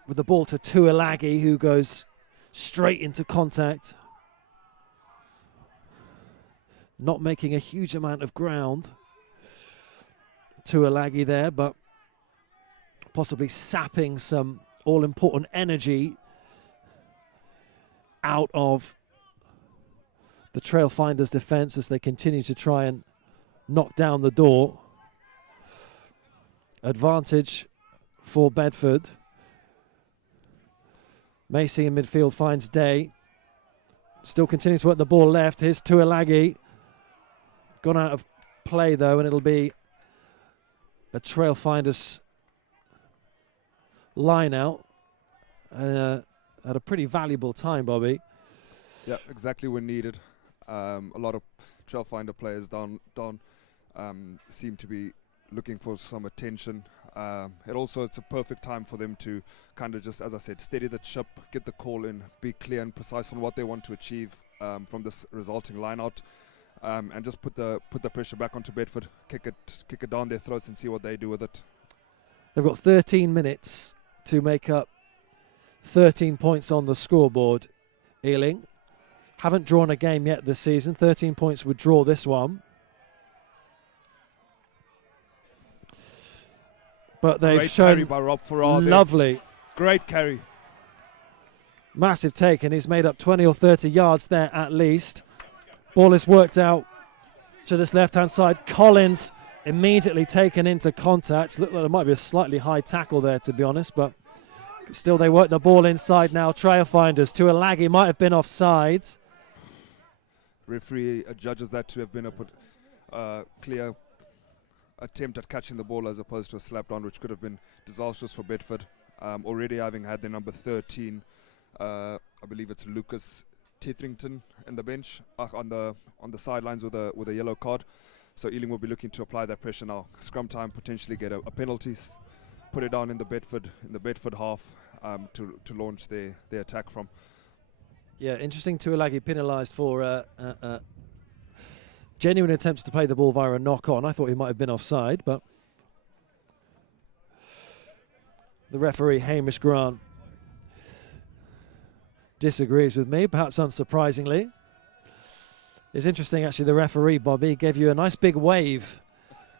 with the ball to Tuilagi, who goes straight into contact. Not making a huge amount of ground. Tuilagi there, but possibly sapping some all-important energy out of the Trailfinders' defence as they continue to try and knock down the door. Advantage for Bedford. Maisey in midfield finds Day. Still continuing to work the ball left. Here's Tuilagi. Gone out of play though, and it'll be a Trailfinders line out at a pretty valuable time, Bobby. Yeah, exactly when needed. A lot of Trailfinder players down seem to be looking for some attention. It's a perfect time for them to kind of just, as I said, steady the ship, get the call in, be clear and precise on what they want to achieve from this resulting line out, and just put the pressure back onto Bedford, kick it down their throats and see what they do with it. They've got 13 minutes to make up 13 points on the scoreboard. Ealing haven't drawn a game yet this season. 13 points would draw this one. But they've Great shown carry by Rob Farrar lovely. There. Great carry. Massive take, and he's made up 20 or 30 yards there at least. Ball is worked out to this left-hand side. Collins immediately taken into contact. Looked like there might be a slightly high tackle there, to be honest, but still they work the ball inside now. Trailfinders. Tuilagi might have been offside. Referee judges that to have been a clear attempt at catching the ball as opposed to a slap down, which could have been disastrous for Bedford. Already having had their number 13, I believe it's Lucas Tethrington in the bench on the sidelines with a yellow card. So Ealing will be looking to apply that pressure now. Scrum time, potentially get a penalty, put it down in the Bedford half to launch their attack from. Yeah, interesting. Tuilagi penalised for genuine attempts to play the ball via a knock-on. I thought he might have been offside, but The referee, Hamish Grant, disagrees with me, perhaps unsurprisingly. It's interesting, actually, the referee, Bobby, gave you a nice big wave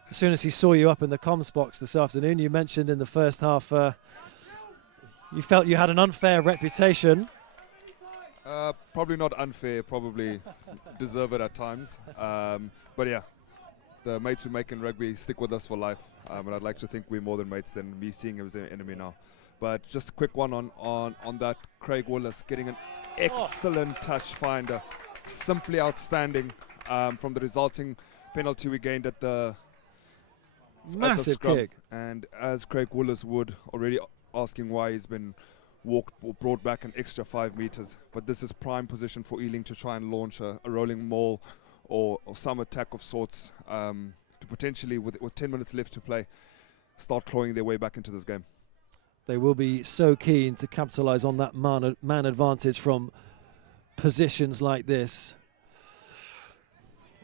as soon as he saw you up in the comms box this afternoon. You mentioned in the first half you felt you had an unfair reputation. Probably not unfair, probably deserve it at times. But yeah, the mates we make in rugby stick with us for life. And I'd like to think we're more than mates than me seeing him as an enemy now. But just a quick one on that. Craig Willis getting an excellent touch finder. Simply outstanding from the resulting penalty we gained at the Massive scrum. kick. And as Craig Willis would, already asking why he's been walked or brought back an extra 5 meters. But this is prime position for Ealing to try and launch a rolling maul or some attack of sorts to potentially, with 10 minutes left to play, start clawing their way back into this game. They will be so keen to capitalise on that man advantage from positions like this.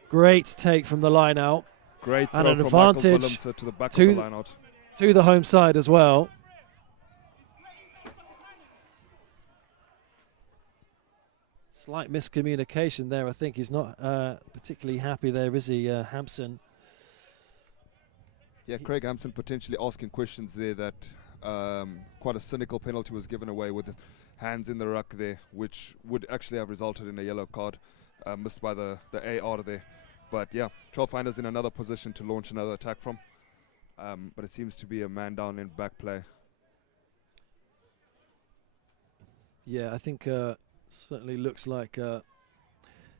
Great take from the line out. Great throw and an from advantage Michael Willemse to the back of the line out. To the home side as well. Slight miscommunication there. I think he's not particularly happy there, is he, Hampson? Yeah, Craig Hampson potentially asking questions there that quite a cynical penalty was given away with hands in the ruck there, which would actually have resulted in a yellow card missed by the AR there. But yeah, Trailfinders in another position to launch another attack from. But it seems to be a man down in back play. Yeah, I think certainly looks like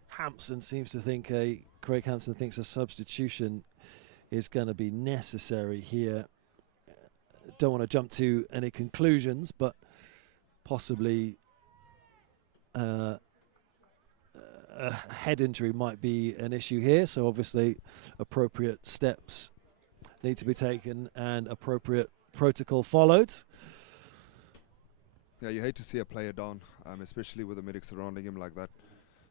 Hampson seems to think Craig Hampson thinks a substitution is going to be necessary here. Don't want to jump to any conclusions, but possibly a head injury might be an issue here. So obviously appropriate steps need to be taken and appropriate protocol followed. Yeah, you hate to see a player down, especially with the medics surrounding him like that.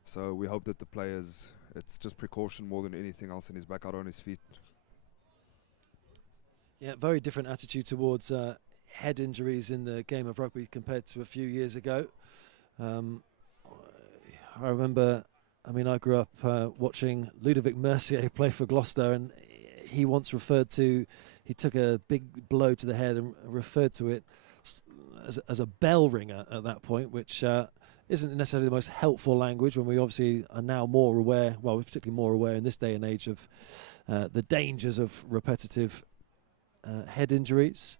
So we hope that the players, it's just precaution more than anything else, and he's back out on his feet. Yeah, very different attitude towards head injuries in the game of rugby compared to a few years ago. I remember, I grew up watching Ludovic Mercier play for Gloucester, and he once referred to, he took a big blow to the head and referred to it as a bell ringer at that point, which isn't necessarily the most helpful language when we obviously are now more aware, well, we're particularly more aware in this day and age of the dangers of repetitive head injuries.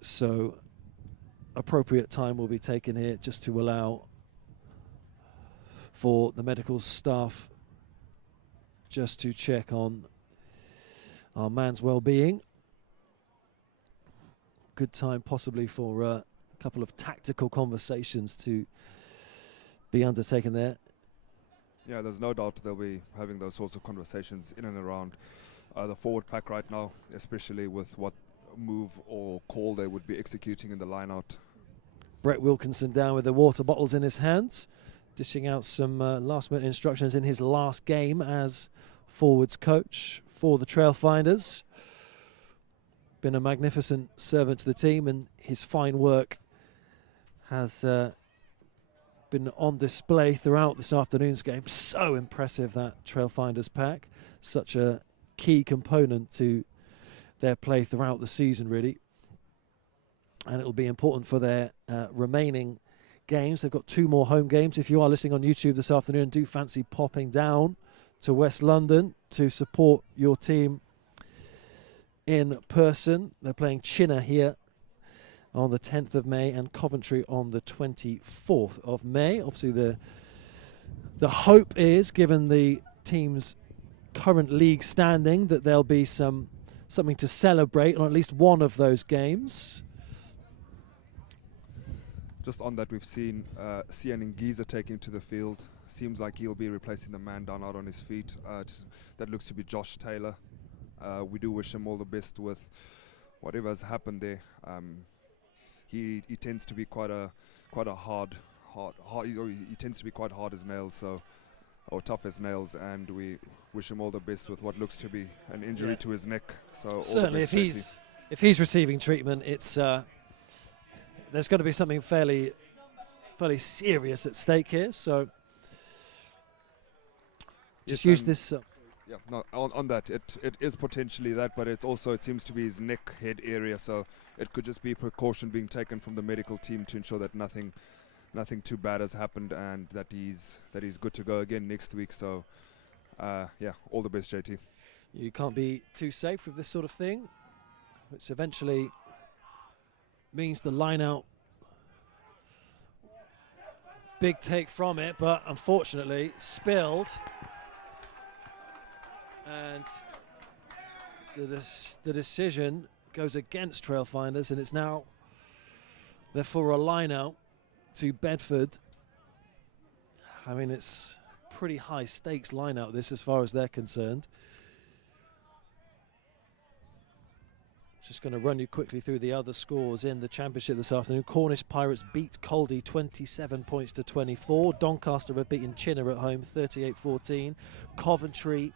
So appropriate time will be taken here just to allow for the medical staff just to check on our man's well-being. Good time possibly for a couple of tactical conversations to be undertaken there. Yeah, there's no doubt they'll be having those sorts of conversations in and around the forward pack right now, especially with what move or call they would be executing in the line out. Brett Wilkinson down with the water bottles in his hands, dishing out some last-minute instructions in his last game as forwards coach for the Trailfinders. Been a magnificent servant to the team, and his fine work has been on display throughout this afternoon's game. So impressive, that Trailfinders pack. Such a key component to their play throughout the season, really. And it will be important for their remaining games. They've got 2 more home games. If you are listening on YouTube this afternoon, do fancy popping down to West London to support your team in person. They're playing Chinner here on the 10th of May and Coventry on the 24th of May. Obviously the hope is, given the team's current league standing, that there'll be something to celebrate on at least one of those games. Just on that, we've seen Sian Ngiza taking to the field. Seems like he'll be replacing the man down out on his feet. That looks to be Josh Taylor. We do wish him all the best with whatever has happened there. He tends to be quite a hard. He tends to be quite hard as nails, or tough as nails, and we wish him all the best with what looks to be an injury to his neck. So certainly, if if he's receiving treatment, it's there's going to be something fairly serious at stake here. So just use this. Yeah, no, on that, it is potentially that, but it seems to be his neck head area, so it could just be precaution being taken from the medical team to ensure that nothing too bad has happened and that he's good to go again next week. So yeah, all the best, JT. You can't be too safe with this sort of thing, which eventually means the line out. Big take from it, but unfortunately spilled. And the decision goes against Trailfinders, and it's now therefore a line out to Bedford. I mean, it's pretty high stakes line out this as far as they're concerned. Just going to run you quickly through the other scores in the championship this afternoon. Cornish Pirates beat Caldy 27 points to 24. Doncaster have beaten Chinner at home 38-14. Coventry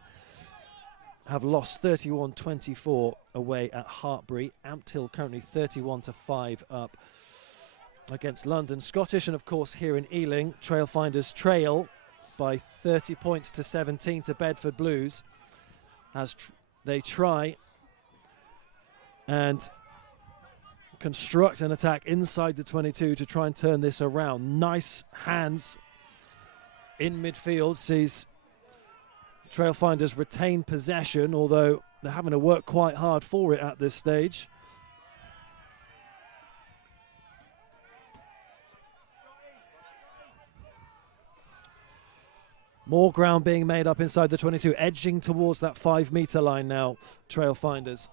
have lost 31-24 away at Hartbury. Ampthill currently 31-5 up against London Scottish. And of course here in Ealing, Trailfinders trail by 30 points to 17 to Bedford Blues as they try and construct an attack inside the 22 to try and turn this around. Nice hands in midfield sees Trailfinders retain possession, although they're having to work quite hard for it at this stage. More ground being made up inside the 22, edging towards that 5 metre line now, Trailfinders.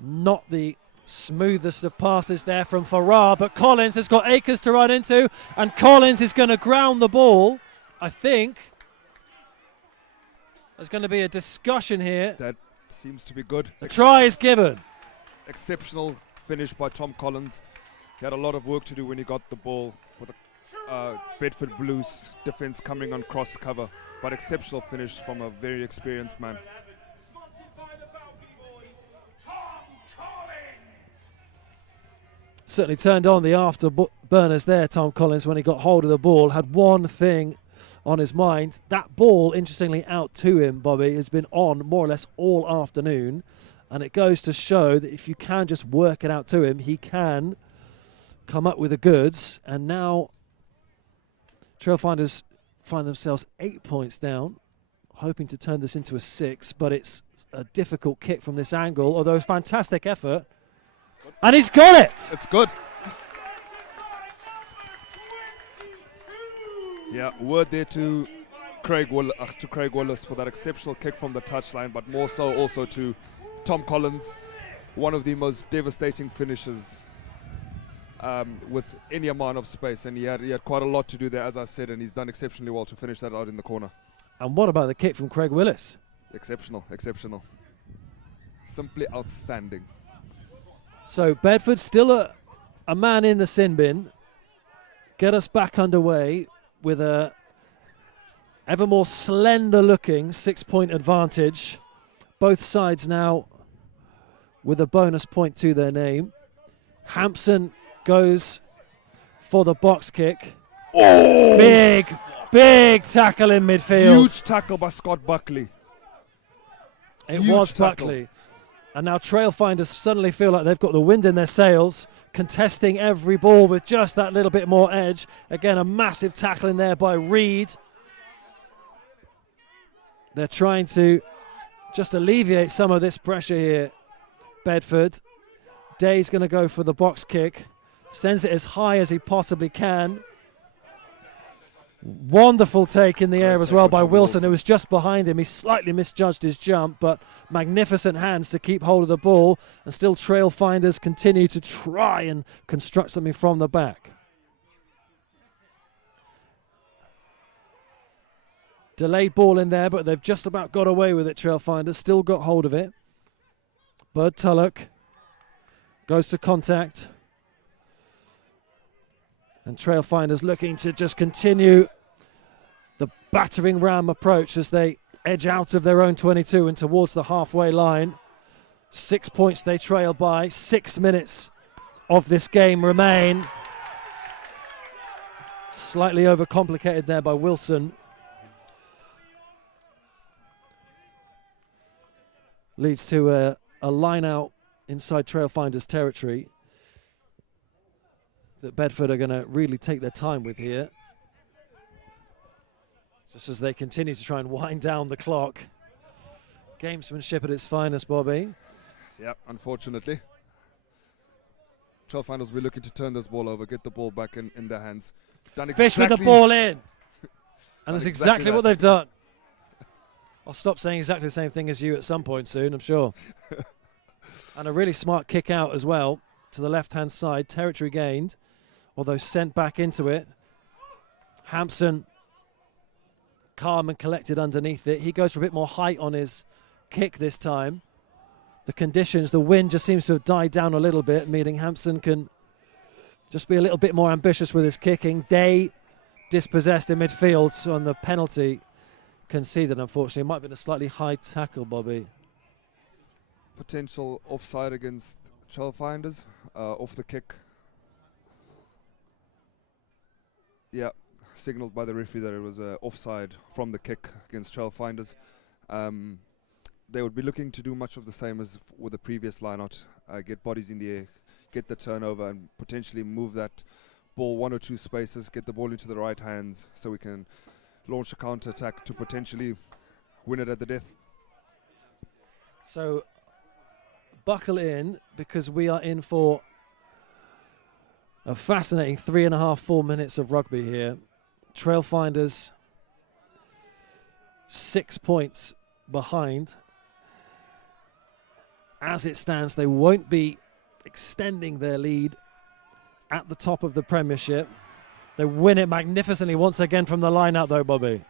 Not the smoothest of passes there from Farrar, but Collins has got Akers to run into, and Collins is going to ground the ball. I think there's going to be a discussion here. That seems to be good. The try is given. Exceptional finish by Tom Collins. He had a lot of work to do when he got the ball with the Bedford Blues defence coming on cross cover, but exceptional finish from a very experienced man. Certainly turned on the afterburners there, Tom Collins, when he got hold of the ball. Had one thing on his mind. That ball, interestingly, out to him, Bobby, has been on more or less all afternoon. And it goes to show that if you can just work it out to him, he can come up with the goods. And now Trailfinders find themselves 8 points down, hoping to turn this into a 6. But it's a difficult kick from this angle, although it's fantastic effort. And he's got it! It's good. Yeah, word there to Craig Wallace for that exceptional kick from the touchline, but more so also to Tom Collins, one of the most devastating finishes with any amount of space, and he had quite a lot to do there, as I said, and he's done exceptionally well to finish that out in the corner. And what about the kick from Craig Willis? Exceptional. Simply outstanding. So Bedford still a man in the sin bin. Get us back underway with a ever more slender looking 6-point advantage. Both sides now with a bonus point to their name. Hampson goes for the box kick. Oh! Big tackle in midfield. Huge tackle by Scott Buckley. It was Buckley. And now Trailfinders suddenly feel like they've got the wind in their sails, contesting every ball with just that little bit more edge. Again, a massive tackle in there by Reed. They're trying to just alleviate some of this pressure here, Bedford. Day's going to go for the box kick. Sends it as high as he possibly can. Wonderful take in the air as well by Wilson, who was just behind him. He slightly misjudged his jump, but magnificent hands to keep hold of the ball. And still Trailfinders continue to try and construct something from the back. Delayed ball in there, but they've just about got away with it, Trailfinders. Still got hold of it. Bud Tulloch goes to contact. And Trailfinders looking to just continue the battering ram approach as they edge out of their own 22 and towards the halfway line. 6 points they trail by. 6 minutes of this game remain. Slightly overcomplicated there by Wilson. Leads to a line out inside Trailfinders territory that Bedford are going to really take their time with here. Just as they continue to try and wind down the clock. Gamesmanship at its finest, Bobby. Yeah, unfortunately. Trailfinders will be looking to turn this ball over, get the ball back in their hands. Done Fish with the ball in. And that's exactly what they've done. I'll stop saying exactly the same thing as you at some point soon, I'm sure. And a really smart kick out as well to the left-hand side. Territory gained, although sent back into it. Hampson, calm and collected underneath it. He goes for a bit more height on his kick this time. The conditions, the wind just seems to have died down a little bit, meaning Hampson can just be a little bit more ambitious with his kicking. Day dispossessed in midfield on the penalty conceded, unfortunately. It might have been a slightly high tackle, Bobby. Potential offside against Trailfinders off the kick. Yeah, signalled by the referee that it was offside from the kick against Trailfinders. They would be looking to do much of the same as with the previous line-out, get bodies in the air, get the turnover and potentially move that ball 1 or 2 spaces, get the ball into the right hands so we can launch a counter-attack to potentially win it at the death. So buckle in, because we are in for a fascinating 3.5, 4 minutes of rugby here. Trailfinders 6 points behind. As it stands, they won't be extending their lead at the top of the Premiership. They win it magnificently once again from the line out, though, Bobby.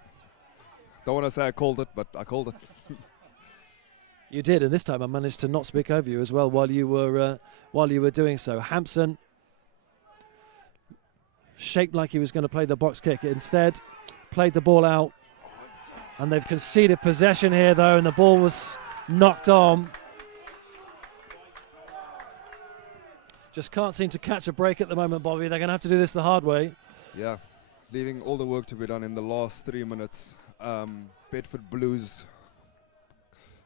Don't want to say I called it, but I called it. You did, and this time I managed to not speak over you as well while you were doing so. Hampson shaped like he was going to play the box kick. Instead, played the ball out, and they've conceded possession here, though, and the ball was knocked on. Just can't seem to catch a break at the moment, Bobby. They're going to have to do this the hard way. Yeah, leaving all the work to be done in the last 3 minutes. Bedford Blues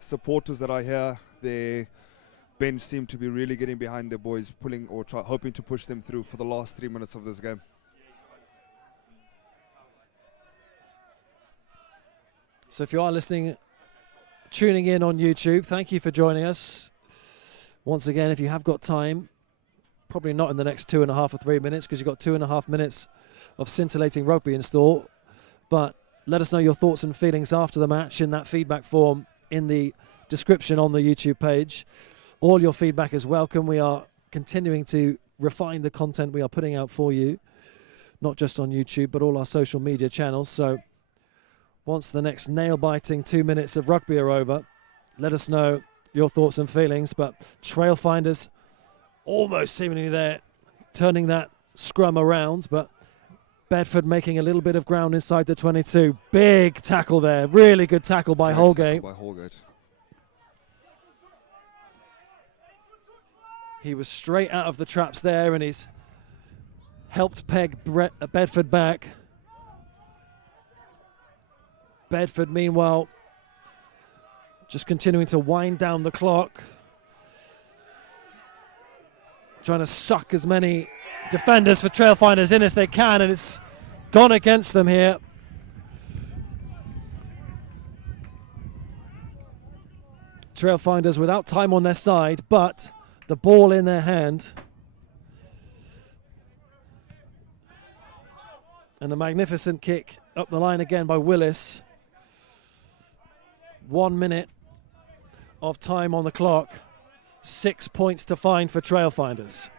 supporters that I hear, their bench seem to be really getting behind their boys, pulling or hoping to push them through for the last 3 minutes of this game. So if you are listening, tuning in on YouTube, thank you for joining us. Once again, if you have got time, probably not in the next 2.5 or 3 minutes, because you've got 2.5 minutes of scintillating rugby in store. But let us know your thoughts and feelings after the match in that feedback form in the description on the YouTube page. All your feedback is welcome. We are continuing to refine the content we are putting out for you, not just on YouTube, but all our social media channels. So once the next nail-biting 2 minutes of rugby are over, let us know your thoughts and feelings. But Trailfinders almost seemingly there, turning that scrum around, but Bedford making a little bit of ground inside the 22. Big tackle there. Really good tackle by Holgate. He was straight out of the traps there, and he's helped peg Bedford back. Bedford, meanwhile, just continuing to wind down the clock, trying to suck as many defenders for Trailfinders in as they can, and it's gone against them here. Trailfinders without time on their side, but the ball in their hand. And a magnificent kick up the line again by Willis. 1 minute of time on the clock. 6 points to find for Trailfinders.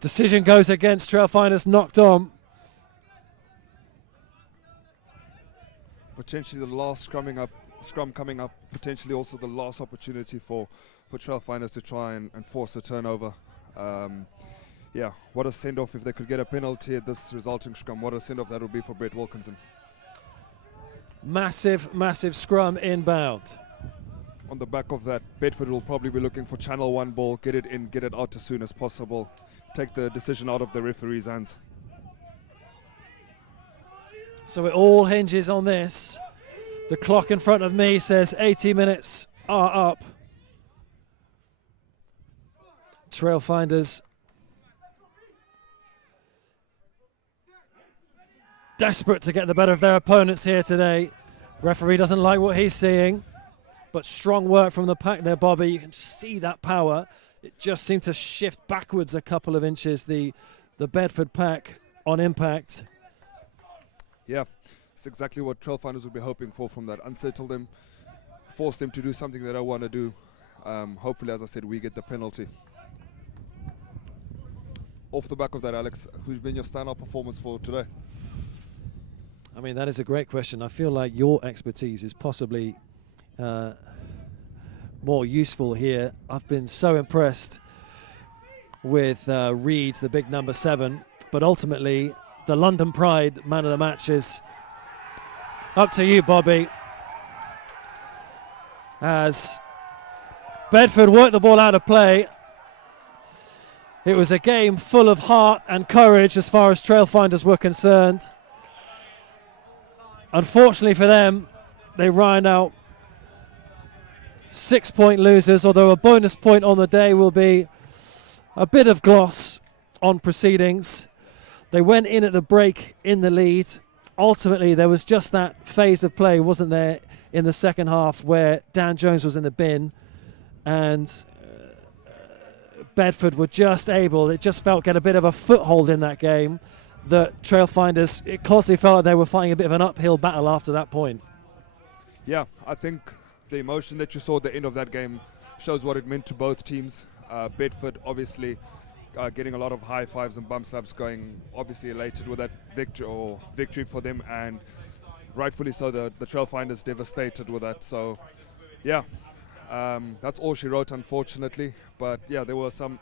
Decision goes against Trailfinders, knocked on. Potentially the last scrum coming up, potentially also the last opportunity for Trailfinders to try and force a turnover. yeah, what a send-off if they could get a penalty at this resulting scrum. What a send-off that would be for Brett Wilkinson. Massive, massive scrum inbound. On the back of that, Bedford will probably be looking for channel one ball, get it in, get it out as soon as possible, take the decision out of the referee's hands. So it all hinges on this. The clock in front of me says 80 minutes are up. Trailfinders desperate to get the better of their opponents here today. Referee doesn't like what he's seeing, but strong work from the pack there, Bobby. You can see that power. It just seemed to shift backwards a couple of inches, the Bedford pack on impact. Yeah, it's exactly what Trailfinders would be hoping for from that. Unsettle them, force them to do something they don't want to do. Hopefully, as I said, we get the penalty. Off the back of that, Alex, who's been your standout performance for today? I mean, that is a great question. I feel like your expertise is possibly more useful here. I've been so impressed with Reed, the big number 7, but ultimately the London Pride man of the match is up to you, Bobby, as Bedford worked the ball out of play. It was a game full of heart and courage as far as Trailfinders were concerned. Unfortunately for them, they ran out 6-point losers, although a bonus point on the day will be a bit of gloss on proceedings. They went in at the break in the lead. Ultimately, there was just that phase of play, wasn't there, in the second half where Dan Jones was in the bin and Bedford were just able, it just felt, get a bit of a foothold in that game that Trailfinders, it constantly felt like they were fighting a bit of an uphill battle after that point. Yeah, I think the emotion that you saw at the end of that game shows what it meant to both teams. Bedford obviously getting a lot of high fives and bump slaps going, obviously elated with that victory for them, and rightfully so, the Trailfinders devastated with that. So yeah, that's all she wrote, unfortunately. But yeah, there were some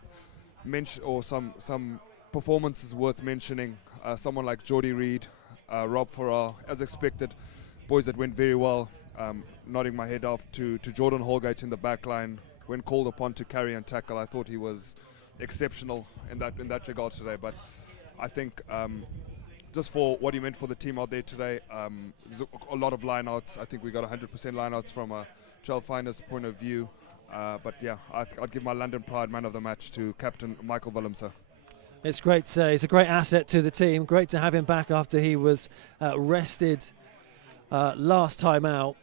some performances worth mentioning. Someone like Geordie Reed, Rob Farrar, as expected, boys that went very well. Nodding my head off to Jordan Holgate in the back line when called upon to carry and tackle. I thought he was exceptional in that regard today. But I think just for what he meant for the team out there today, there's a lot of lineouts. I think we got 100% lineouts from a Trailfinders point of view. But yeah, I'd give my London Pride man of the match to Captain Michael Willemse. It's great. He's a great asset to the team. Great to have him back after he was rested last time out.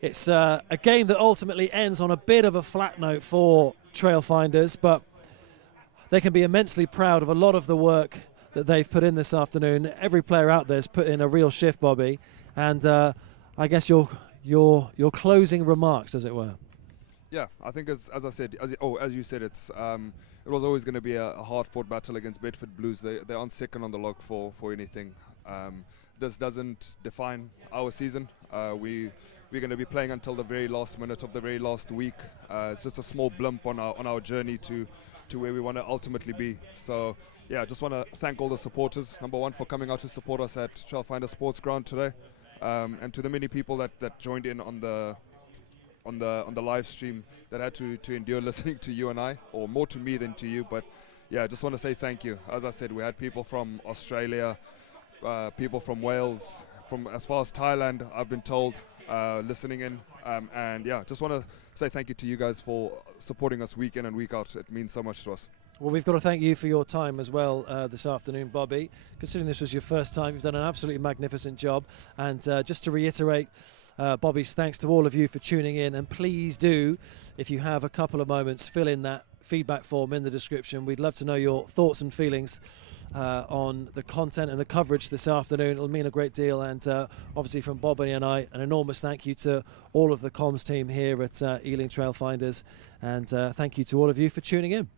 It's a game that ultimately ends on a bit of a flat note for Trailfinders, but they can be immensely proud of a lot of the work that they've put in this afternoon. Every player out there has put in a real shift, Bobby. And I guess your closing remarks, as it were. Yeah, I think as I said, as you said, it was always going to be a hard-fought battle against Bedford Blues. They aren't second on the log for anything. This doesn't define our season. We're going to be playing until the very last minute of the very last week. It's just a small blimp on our journey to where we want to ultimately be. So yeah, I just want to thank all the supporters. Number one, for coming out to support us at Trailfinder Sports Ground today, and to the many people that joined in on the live stream that had to endure listening to you and I, or more to me than to you. But yeah, I just want to say thank you. As I said, we had people from Australia, people from Wales, from as far as Thailand, I've been told, listening in. And yeah, just want to say thank you to you guys for supporting us week in and week out. It means so much to us. Well, we've got to thank you for your time as well this afternoon, Bobby. Considering this was your first time, you've done an absolutely magnificent job. And just to reiterate, Bobby's thanks to all of you for tuning in. And please do, if you have a couple of moments, fill in that feedback form in the description. We'd love to know your thoughts and feelings on the content and the coverage this afternoon. It'll mean a great deal. And obviously from Bobby and I, an enormous thank you to all of the comms team here at Ealing Trailfinders. And thank you to all of you for tuning in.